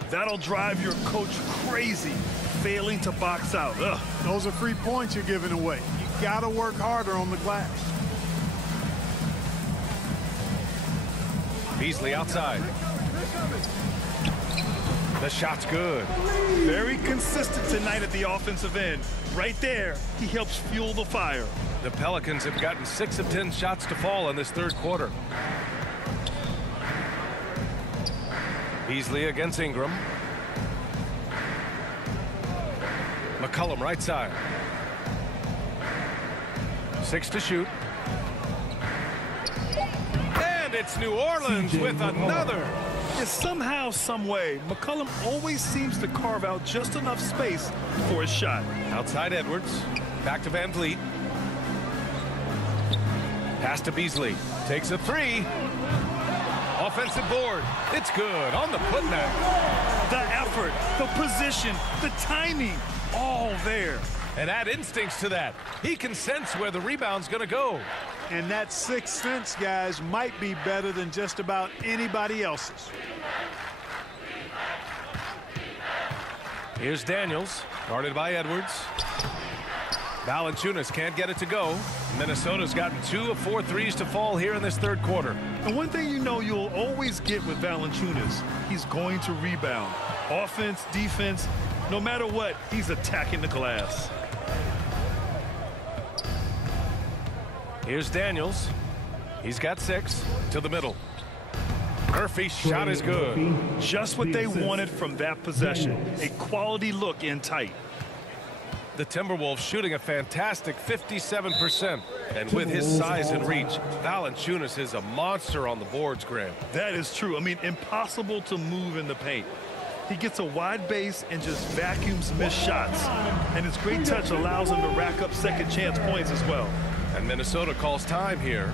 That'll drive your coach crazy, failing to box out. Ugh. Those are free points you're giving away. You got to work harder on the glass. Beasley outside. The shot's good. Very consistent tonight at the offensive end. Right there, he helps fuel the fire. The Pelicans have gotten 6 of 10 shots to fall in this 3rd quarter. Beasley against Ingram. McCollum right side. 6 to shoot. And it's New Orleans with another. And somehow, some way, McCollum always seems to carve out just enough space for his shot. Outside Edwards. Back to Van Vliet. Pass to Beasley. Takes a 3. Offensive board. It's good on the putback. The effort, the position, the timing, all there. And add instincts to that. He can sense where the rebound's going to go. And that 6th sense, guys, might be better than just about anybody else's. Here's Daniels, guarded by Edwards. Valanciunas can't get it to go. Minnesota's gotten 2 of 4 threes to fall here in this 3rd quarter. And one thing you know you'll always get with Valanciunas, he's going to rebound. Offense, defense, no matter what, he's attacking the glass. Here's Daniels. He's got 6 to the middle. Murphy's shot is good. Just what they wanted from that possession. A quality look in tight. The Timberwolves shooting a fantastic 57%. And with his size and reach, Valanciunas is a monster on the boards, Graham. That is true. I mean, impossible to move in the paint. He gets a wide base and just vacuums missed shots. And his great touch allows him to rack up second chance points as well. And Minnesota calls time here.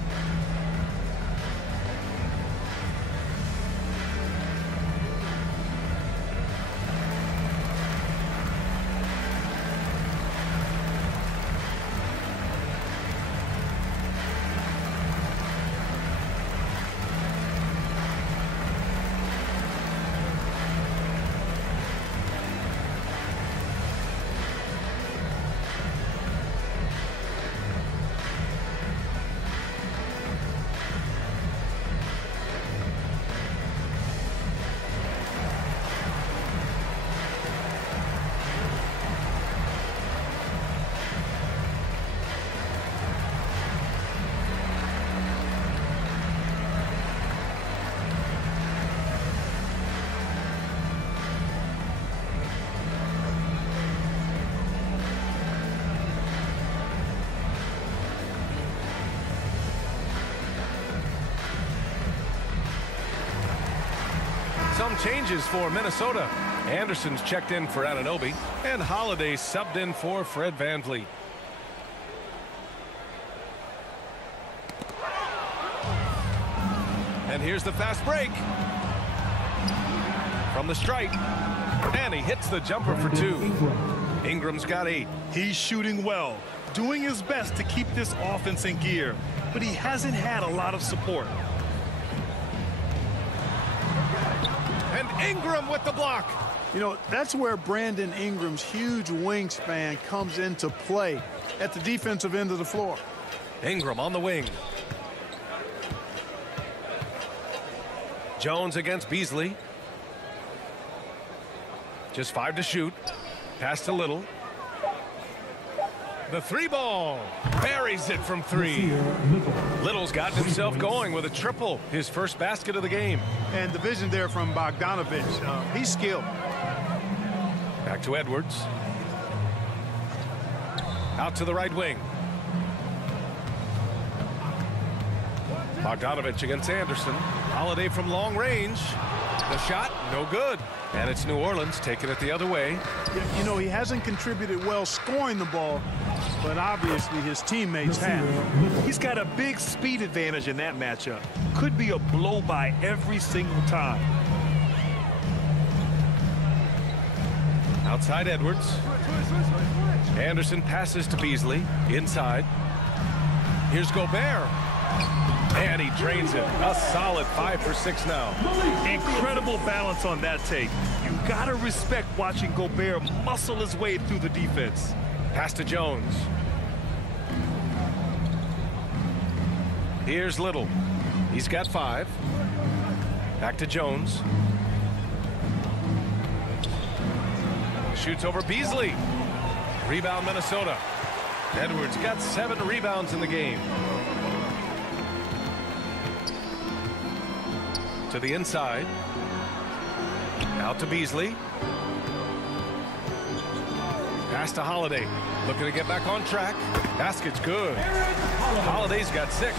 Some changes for Minnesota. Anderson's checked in for Anunoby, and Holiday subbed in for Fred VanVleet. And here's the fast break. From the stripe. And he hits the jumper for 2. Ingram's got 8. He's shooting well, doing his best to keep this offense in gear, but he hasn't had a lot of support. And Ingram with the block. You know, that's where Brandon Ingram's huge wingspan comes into play at the defensive end of the floor. Ingram on the wing. Jones against Beasley. Just 5 to shoot. Pass to Little. The 3 ball. Buries it from 3. Little's gotten himself going with a triple. His first basket of the game. And the vision there from Bogdanovich. He's skilled. Back to Edwards. Out to the right wing. Bogdanovich against Anderson. Holiday from long range. The shot, no good. And it's New Orleans taking it the other way. You know, he hasn't contributed well scoring the ball, but obviously his teammates have. He's got a big speed advantage in that matchup. Could be a blow-by every single time. Outside Edwards. Anderson passes to Beasley. Inside. Here's Gobert. And he drains it. A solid 5 for 6 now. Incredible balance on that take. You gotta respect watching Gobert muscle his way through the defense. Pass to Jones. Here's Little. He's got 5. Back to Jones. Shoots over Beasley. Rebound Minnesota. Edwards got 7 rebounds in the game. To the inside. Out to Beasley. Pass to Holiday. Looking to get back on track. Basket's good. Holiday's got 6.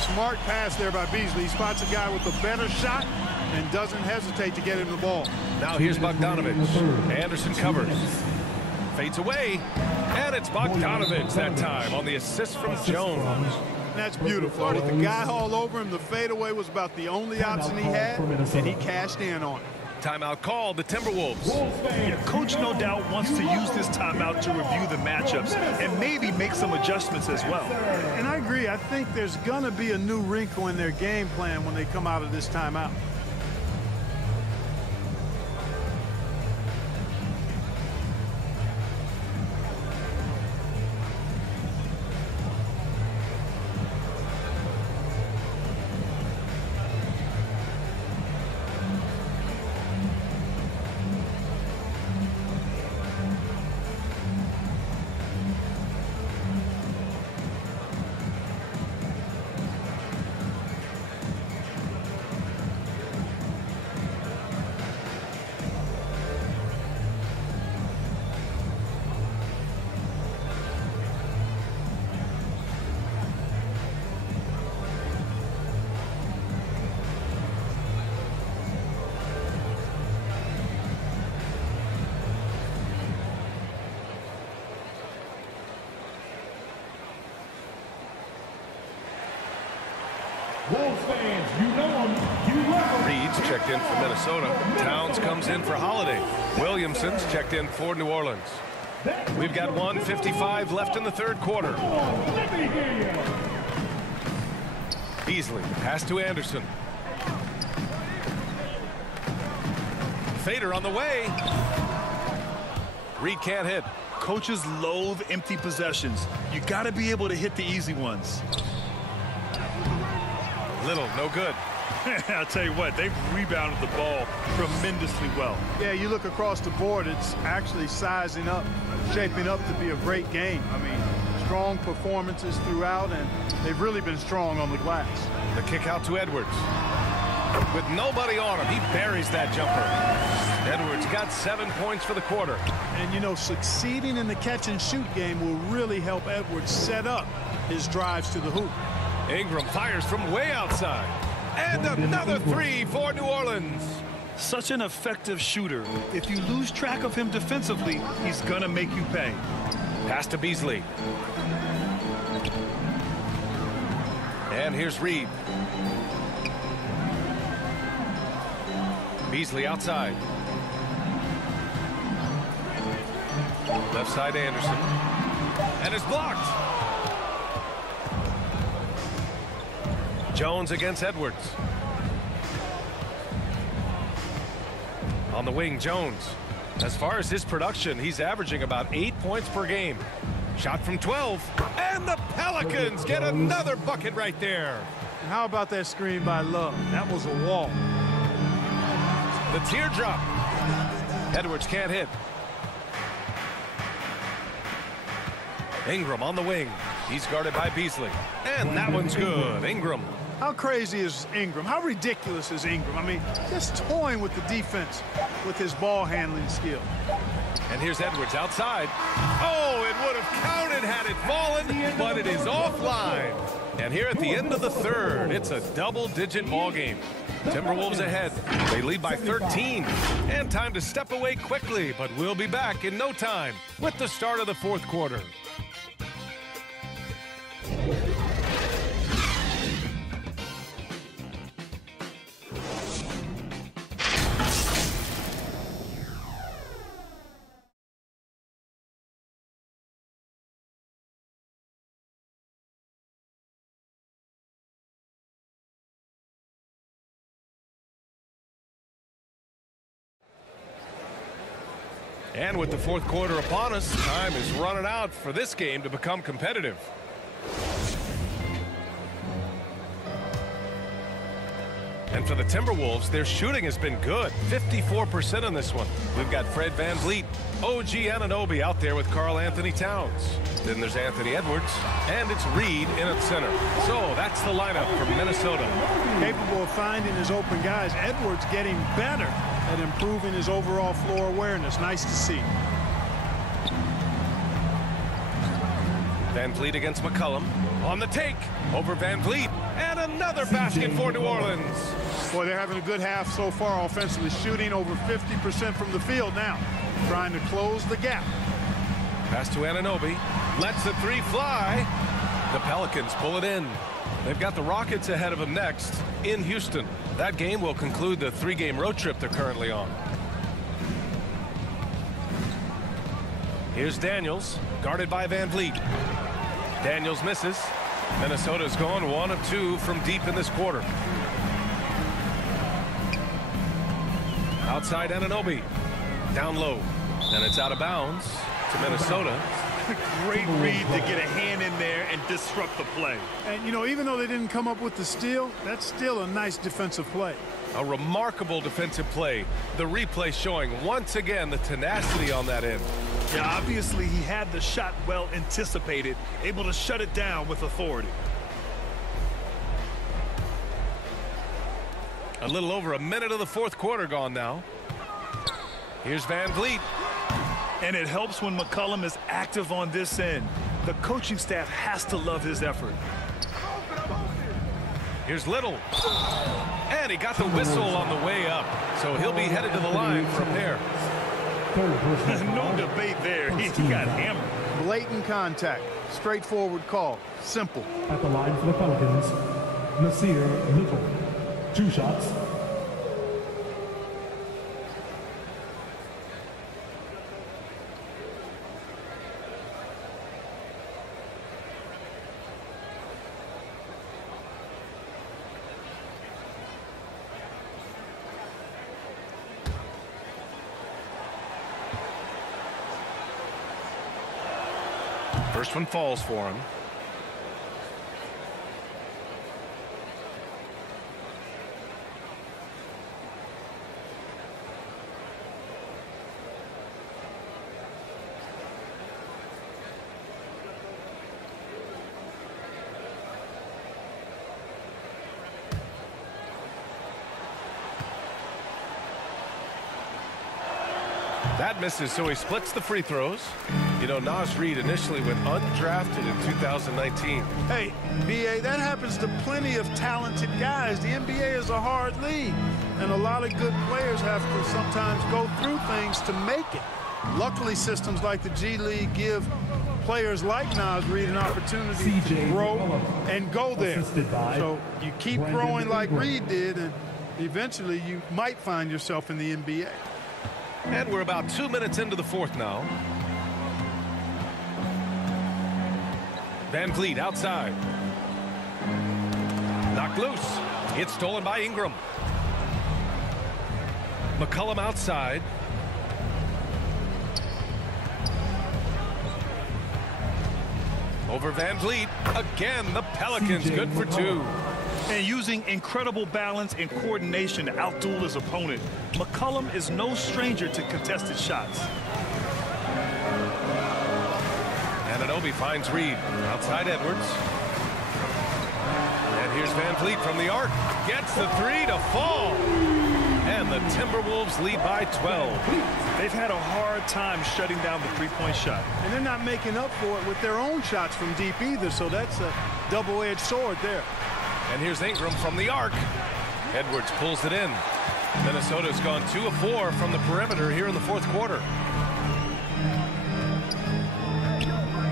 Smart pass there by Beasley. He spots a guy with a better shot and doesn't hesitate to get him the ball. Now here's Bogdanovich. Anderson covers. Fades away. And it's Bogdanovich that time on the assist from Jones. That's beautiful. With the guy all over him, the fadeaway was about the only option he had, and he cashed in on it. Timeout called, the Timberwolves. Yeah, Coach no doubt wants to use this timeout to review the matchups and maybe make some adjustments as well. And I agree. I think there's going to be a new wrinkle in their game plan when they come out of this timeout. Wolves fans, you know him, you love him. Reed's checked in for Minnesota. Towns comes in for Holiday. Williamson's checked in for New Orleans. We've got 1:55 left in the third quarter. Let me hear you. Beasley, pass to Anderson. Fader on the way. Reed can't hit. Coaches loathe empty possessions. You got to be able to hit the easy ones. Little, no good. I'll tell you what, they've rebounded the ball tremendously well. Yeah, you look across the board, it's actually sizing up, shaping up to be a great game. I mean, strong performances throughout, and they've really been strong on the glass. The kick out to Edwards. With nobody on him, he buries that jumper. Edwards got 7 points for the quarter. And, you know, succeeding in the catch-and-shoot game will really help Edwards set up his drives to the hoop. Ingram fires from way outside. And another 3 for New Orleans. Such an effective shooter. If you lose track of him defensively, he's going to make you pay. Pass to Beasley. And here's Reed. Beasley outside. Left side Anderson. And it's blocked. Jones against Edwards. On the wing, Jones. As far as his production, he's averaging about 8 points per game. Shot from 12. And the Pelicans get another bucket right there. And how about that screen by Love? That was a wall. The teardrop. Edwards can't hit. Ingram on the wing. He's guarded by Beasley. And that one's good. Ingram. How crazy is Ingram? How ridiculous is Ingram? I mean, just toying with the defense with his ball handling skill. And here's Edwards outside. Oh, it would have counted had it fallen, but it is offline. And here at the end of the third, it's a double-digit ball game. Timberwolves ahead. They lead by 13. And time to step away quickly, but we'll be back in no time with the start of the fourth quarter. And with the fourth quarter upon us, time is running out for this game to become competitive. And for the Timberwolves, their shooting has been good. 54% on this one. We've got Fred VanVleet, OG Anunoby out there with Karl-Anthony Towns. Then there's Anthony Edwards, and it's Reed in at center. So that's the lineup for Minnesota. Capable of finding his open guys. Edwards getting better at improving his overall floor awareness. Nice to see. VanVleet against McCollum. On the take. Over VanVleet. And another basket for New Orleans. Boy, they're having a good half so far offensively. Shooting over 50% from the field now. Trying to close the gap. Pass to Anunoby. Lets the three fly. The Pelicans pull it in. They've got the Rockets ahead of them next in Houston. That game will conclude the three-game road trip they're currently on. Here's Daniels, guarded by VanVleet. Daniels misses. Minnesota's gone 1 of 2 from deep in this quarter. Outside Anunoby. Down low. And it's out of bounds to Minnesota. Great read to get a hand in there and disrupt the play. And, you know, even though they didn't come up with the steal, that's still a nice defensive play. A remarkable defensive play. The replay showing once again the tenacity on that end. Yeah, obviously he had the shot well anticipated, able to shut it down with authority. A little over a minute of the fourth quarter gone now. Here's VanVleet. And it helps when McCollum is active on this end. The coaching staff has to love his effort. Here's Little. And he got the whistle on the way up. So he'll be headed to the line for a pair. No debate there. He got hammered. Blatant contact. Straightforward call. Simple. At the line for the Pelicans, Nasir Little. 2 shots. First one falls for him. That misses, so he splits the free throws. You know, Naz Reid initially went undrafted in 2019. Hey, B.A., that happens to plenty of talented guys. The NBA is a hard league, and a lot of good players have to sometimes go through things to make it. Luckily, systems like the G League give players like Naz Reid an opportunity to grow and go there. So you keep growing like Reid did, and eventually you might find yourself in the NBA. And we're about 2 minutes into the fourth now. Van Vliet outside. Knocked loose. It's stolen by Ingram. McCollum outside. Over Van Vliet. Again, the Pelicans good for 2. And using incredible balance and coordination to outduel his opponent, McCollum is no stranger to contested shots. Anunoby finds Reed. Outside Edwards. And here's Van Vliet from the arc. Gets the 3 to fall. And the Timberwolves lead by 12. They've had a hard time shutting down the three-point shot. And they're not making up for it with their own shots from deep either, so that's a double-edged sword there. And here's Ingram from the arc. Edwards pulls it in. Minnesota's gone 2 of 4 from the perimeter here in the fourth quarter.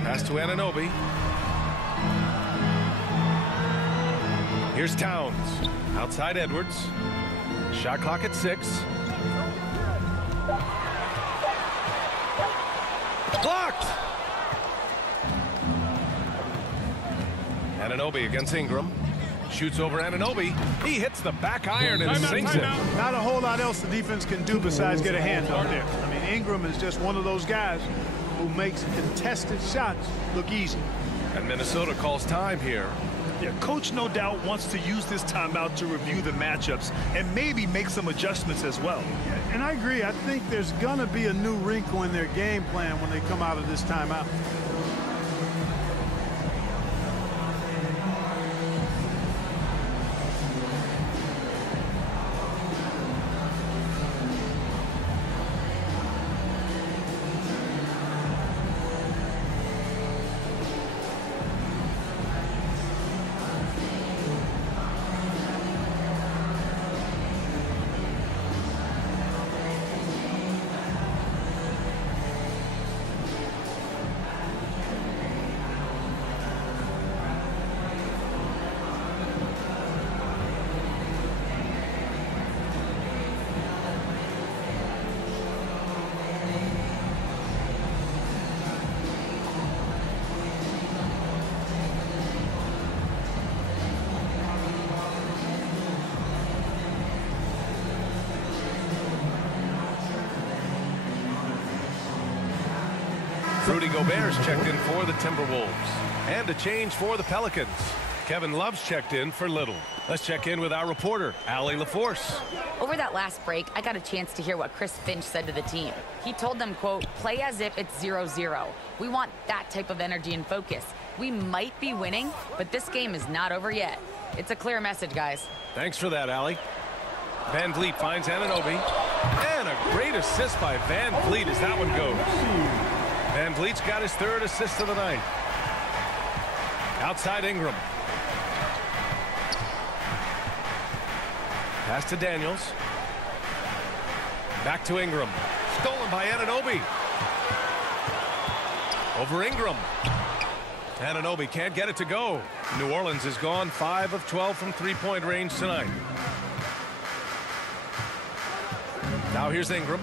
Pass to Anunoby. Here's Towns. Outside Edwards. Shot clock at 6. Blocked! Anunoby against Ingram. Shoots over Anunoby. He hits the back iron and sinks it. Not a whole lot else the defense can do besides get a hand on there. I mean, Ingram is just one of those guys who makes contested shots look easy. And Minnesota calls time here. Yeah, coach no doubt wants to use this timeout to review the matchups and maybe make some adjustments as well. And I agree. I think there's going to be a new wrinkle in their game plan when they come out of this timeout. Rudy Gobert's checked in for the Timberwolves. And a change for the Pelicans. Kevin Love's checked in for Little. Let's check in with our reporter, Allie LaForce. Over that last break, I got a chance to hear what Chris Finch said to the team. He told them, quote, play as if it's 0-0. We want that type of energy and focus. We might be winning, but this game is not over yet. It's a clear message, guys. Thanks for that, Allie. Van Vliet finds Anunoby. And a great assist by Van Vliet as that one goes. Van Vliet's got his 3rd assist of the night. Outside Ingram. Pass to Daniels. Back to Ingram. Stolen by Anunoby. Over Ingram. Anunoby can't get it to go. New Orleans has gone 5 of 12 from three-point range tonight. Now here's Ingram.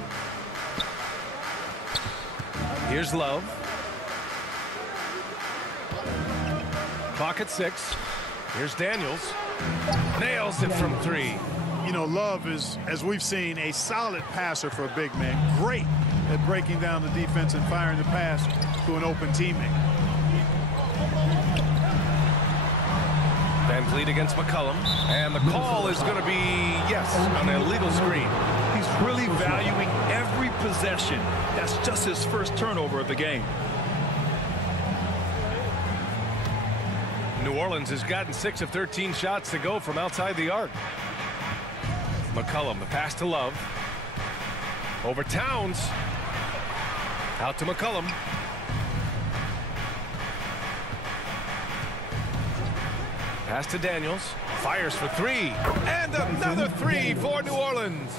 Here's Love. Clock at 6. Here's Daniels. Nails it from 3. You know, Love is, as we've seen, a solid passer for a big man. Great at breaking down the defense and firing the pass to an open teammate. Van Vliet against McCollum. And the call is going to be, yes, an illegal screen. He's really valuing every possession. That's just his first turnover of the game. New Orleans has gotten 6 of 13 shots to go from outside the arc. McCollum, the pass to Love. Over Towns. Out to McCollum. Pass to Daniels. Fires for 3. And another 3 for New Orleans.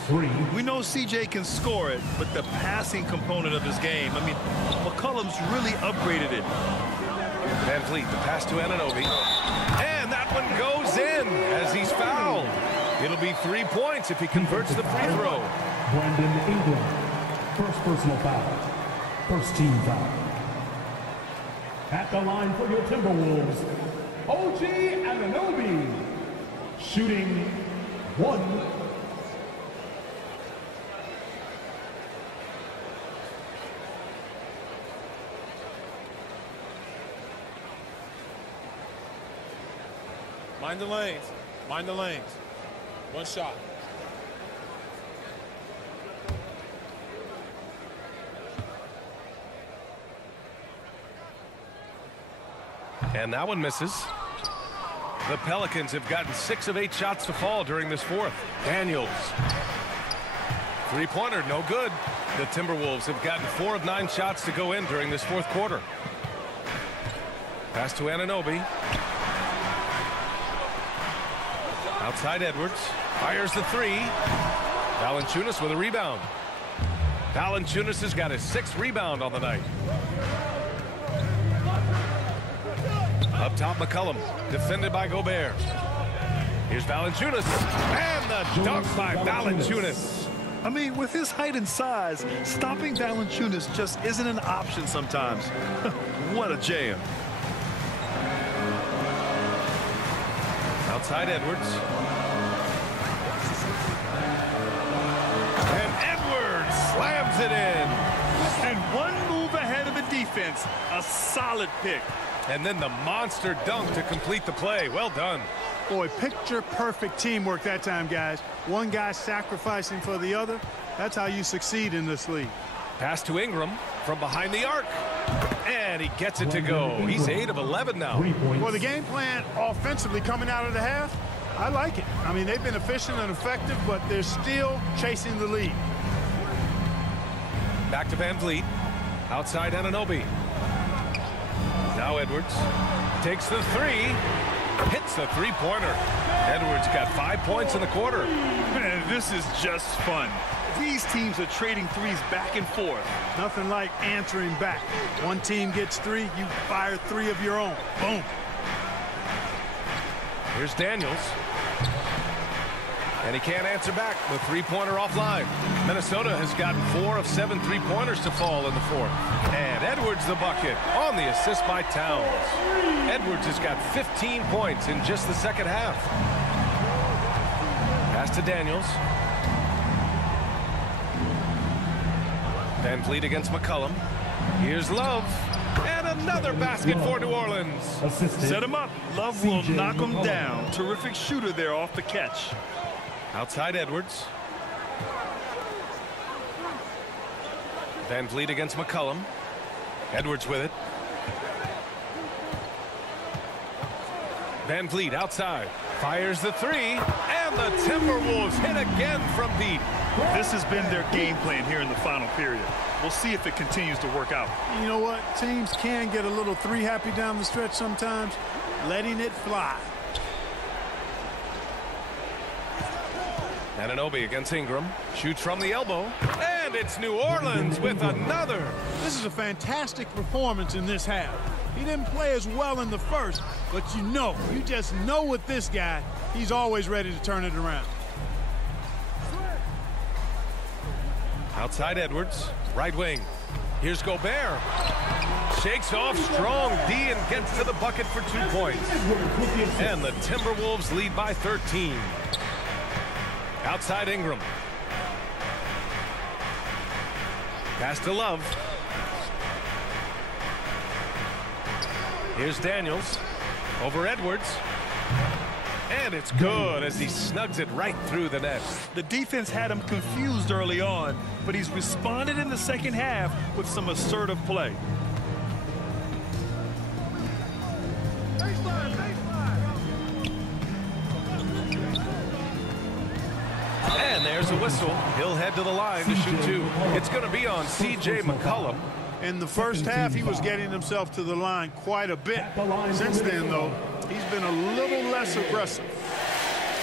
We know CJ can score it, but the passing component of his game, I mean, McCollum's really upgraded it. Van Vliet, the pass to Anunoby. And that one goes in as he's fouled. It'll be 3 points if he converts the free throw. Brandon Ingram, first personal foul. First team foul. At the line for your Timberwolves, OG Anunoby, shooting 1. Mind the lanes. Mind the lanes. One shot. And that one misses. The Pelicans have gotten 6 of 8 shots to fall during this fourth. Daniels. Three-pointer, no good. The Timberwolves have gotten 4 of 9 shots to go in during this fourth quarter. Pass to Anunoby. Outside Edwards. Fires the 3. Valanciunas with a rebound. Valanciunas has got his 6th rebound on the night. Up top, McCollum, defended by Gobert. Here's Valanciunas, and the dunk by Valanciunas. I mean, with his height and size, stopping Valanciunas just isn't an option sometimes. What a jam. Outside Edwards. And Edwards slams it in. And one move ahead of the defense. A solid pick. And then the monster dunk to complete the play. Well done. Boy, picture-perfect teamwork that time, guys. One guy sacrificing for the other. That's how you succeed in this league. Pass to Ingram from behind the arc. And he gets it to go. He's 8 of 11 now. Well, the game plan offensively coming out of the half, I like it. I mean, they've been efficient and effective, but they're still chasing the lead. Back to Van Vliet. Outside Anunoby. Now Edwards takes the 3. Hits the three-pointer. Edwards got 5 points in the quarter. Man, this is just fun. These teams are trading threes back and forth. Nothing like answering back. One team gets 3, you fire 3 of your own. Boom. Here's Daniels. And he can't answer back. The three-pointer offline. Minnesota has gotten 4 of 7 three-pointers to fall in the fourth. And Edwards the bucket on the assist by Towns. Edwards has got 15 points in just the second half. Pass to Daniels. Van Vliet against McCollum. Here's Love. And another basket for New Orleans. Set him up. Love will knock him down. Terrific shooter there off the catch. Outside Edwards. Van Vliet against McCollum. Edwards with it. Van Vliet outside. Fires the 3. And the Timberwolves hit again from deep. This has been their game plan here in the final period. We'll see if it continues to work out. You know what? Teams can get a little 3-happy down the stretch sometimes. Letting it fly. Anunoby against Ingram. Shoots from the elbow. And it's New Orleans with another. This is a fantastic performance in this half. He didn't play as well in the first, but you just know with this guy, he's always ready to turn it around. Outside Edwards. Right wing. Here's Gobert. Shakes off strong D and gets to the bucket for 2 points. And the Timberwolves lead by 13. Outside Ingram. Pass to Love. Here's Daniels. Over Edwards. And it's good as he snugs it right through the net. The defense had him confused early on, but he's responded in the second half with some assertive play. And there's a whistle. He'll head to the line to shoot 2. It's going to be on C.J. McCollum. In the first half, he was getting himself to the line quite a bit. Since then, though, he's been a little less aggressive.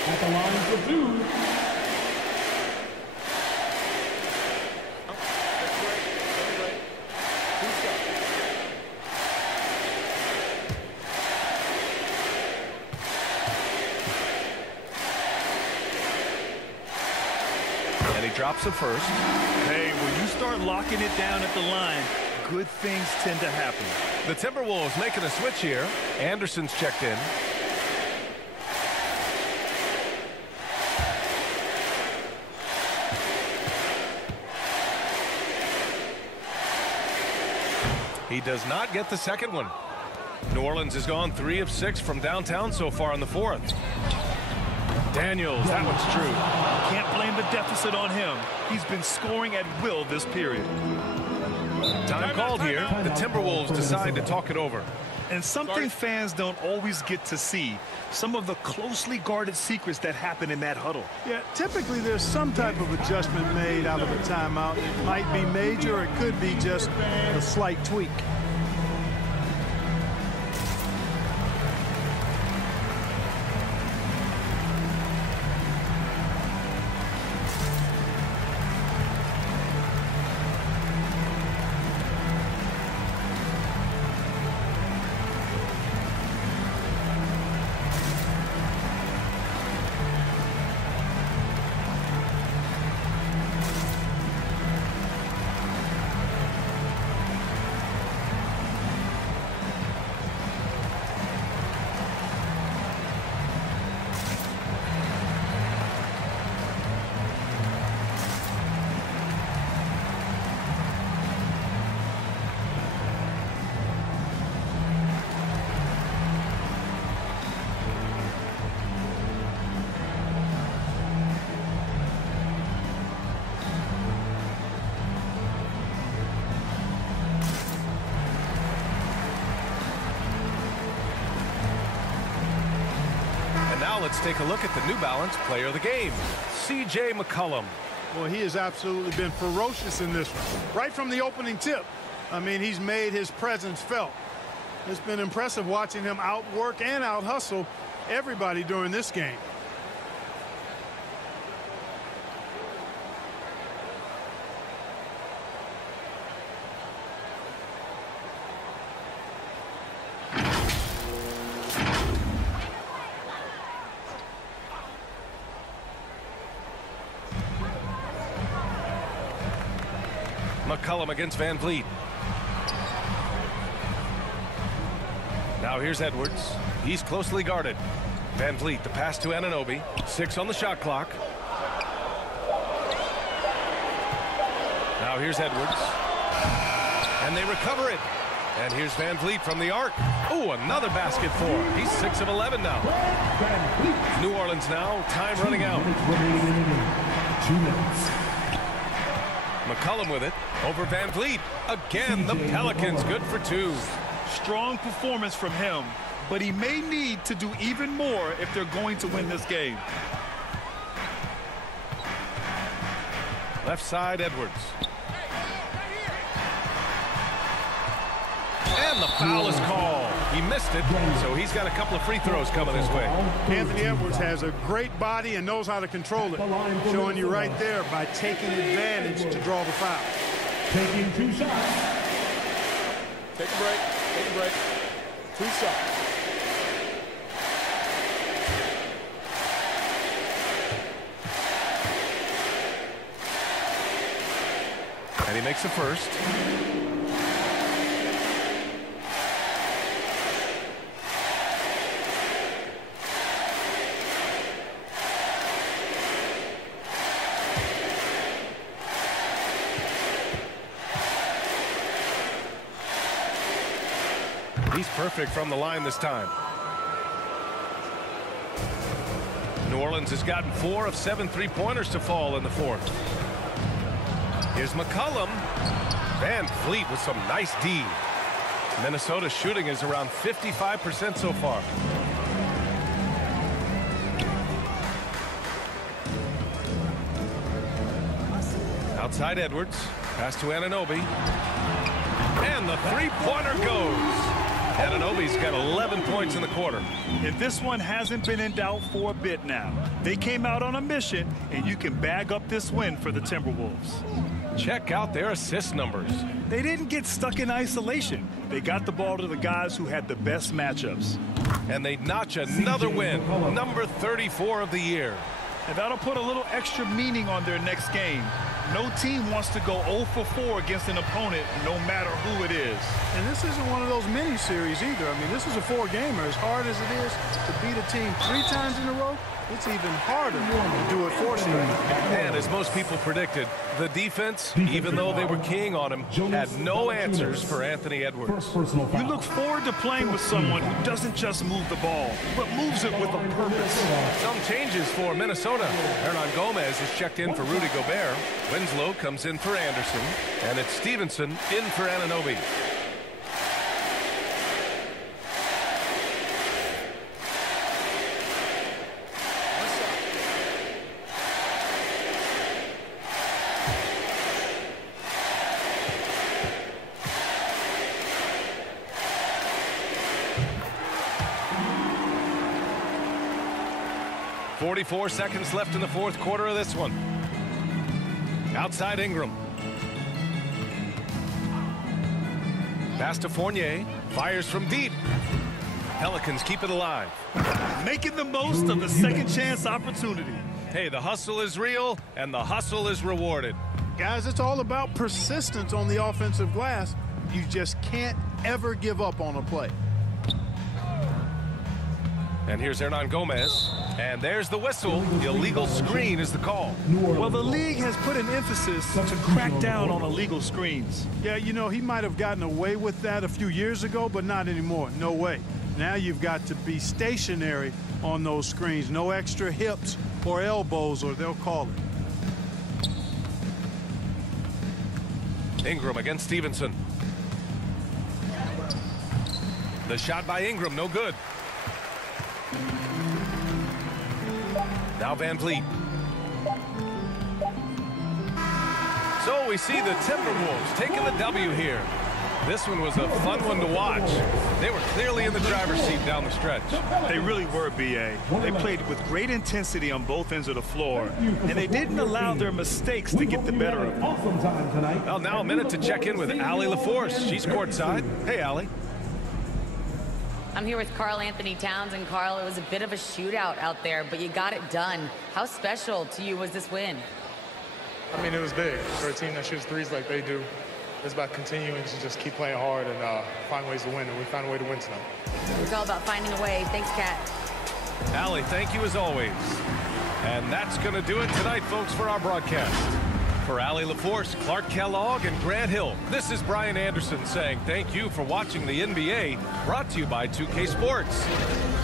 At the line for 2. And he drops the first. Hey, when you start locking it down at the line, good things tend to happen. The Timberwolves making a switch here. Anderson's checked in. He does not get the second one. New Orleans has gone 3 of 6 from downtown so far in the fourth. Daniels, that one's true. Can't blame the deficit on him. He's been scoring at will this period. Time called here. The Timberwolves decide to talk it over. And something fans don't always get to see, some of the closely guarded secrets that happen in that huddle. Yeah, typically there's some type of adjustment made out of a timeout. It might be major, or it could be just a slight tweak. Let's take a look at the New Balance player of the game, C.J. McCollum. Well, he has absolutely been ferocious in this one. Right from the opening tip, I mean, he's made his presence felt. It's been impressive watching him outwork and out-hustle everybody during this game. McCollum against Van Vliet. Now here's Edwards. He's closely guarded. Van Vliet, the pass to Anunoby. 6 on the shot clock. Now here's Edwards. And they recover it. And here's Van Vliet from the arc. Oh, another basket for him. He's 6 of 11 now. New Orleans now, time running out. 2 minutes. McCollum with it over Van Vliet. Again, the Pelicans good for 2. Strong performance from him, but he may need to do even more if they're going to win this game. Left side, Edwards. And the foul is called. He missed it, so he's got a couple of free throws coming his way. Anthony Edwards has a great body and knows how to control it. Showing you right there by taking advantage to draw the foul. Taking 2 shots. Take a break. Take a break. 2 shots. And he makes the first. He's perfect from the line this time. New Orleans has gotten 4 of 7 3-pointers to fall in the fourth. Here's McCollum. Van Vliet with some nice D. Minnesota's shooting is around 55% so far. Outside Edwards. Pass to Anunoby. And the 3-pointer goes. Anunoby's got 11 points in the quarter. And this one hasn't been in doubt for a bit now. They came out on a mission, and you can bag up this win for the Timberwolves. Check out their assist numbers. They didn't get stuck in isolation. They got the ball to the guys who had the best matchups. And they notch another win, number 34 of the year. And that'll put a little extra meaning on their next game. No team wants to go 0 for 4 against an opponent, no matter who it is. And this isn't one of those mini-series either. I mean, this is a 4-gamer. As hard as it is to beat a team 3 times in a row, it's even harder to do it 4 series. And as most people predicted, the defense, even though they were keying on him, had no answers for Anthony Edwards. You look forward to playing with someone who doesn't just move the ball, but moves it with a purpose. Some changes for Minnesota. Hernan Gomez is checked in for Rudy Gobert. Winslow comes in for Anderson. And it's Stevenson in for Anunoby. .44 seconds left in the 4th quarter of this one. Outside Ingram. Pass to Fournier. Fires from deep. Pelicans keep it alive. Making the most of the second chance opportunity. Hey, the hustle is real, and the hustle is rewarded. Guys, it's all about persistence on the offensive glass. You just can't ever give up on a play. And here's Hernan Gomez. And there's the whistle. The illegal screen is the call. Well, the league has put an emphasis to crack down on illegal screens. Yeah, you know, he might have gotten away with that a few years ago, but not anymore. No way. Now you've got to be stationary on those screens. No extra hips or elbows, or they'll call it. Ingram against Stevenson. The shot by Ingram, no good. Now Van Vliet. So we see the Timberwolves taking the W here. This one was a fun one to watch. They were clearly in the driver's seat down the stretch. They really were, B.A. They played with great intensity on both ends of the floor, and they didn't allow their mistakes to get the better of them. Well, now a minute to check in with Allie LaForce. She's courtside. Hey, Allie. I'm here with Karl-Anthony Towns, and Karl, it was a bit of a shootout out there, but you got it done. How special to you was this win? I mean, it was big for a team that shoots threes like they do. It's about continuing to just keep playing hard and find ways to win, and we found a way to win tonight. It's all about finding a way. Thanks, Kat. Allie, thank you as always. And that's going to do it tonight, folks, for our broadcast. For Allie LaForce, Clark Kellogg, and Grant Hill, this is Brian Anderson saying thank you for watching the NBA, brought to you by 2K Sports.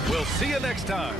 We'll see you next time.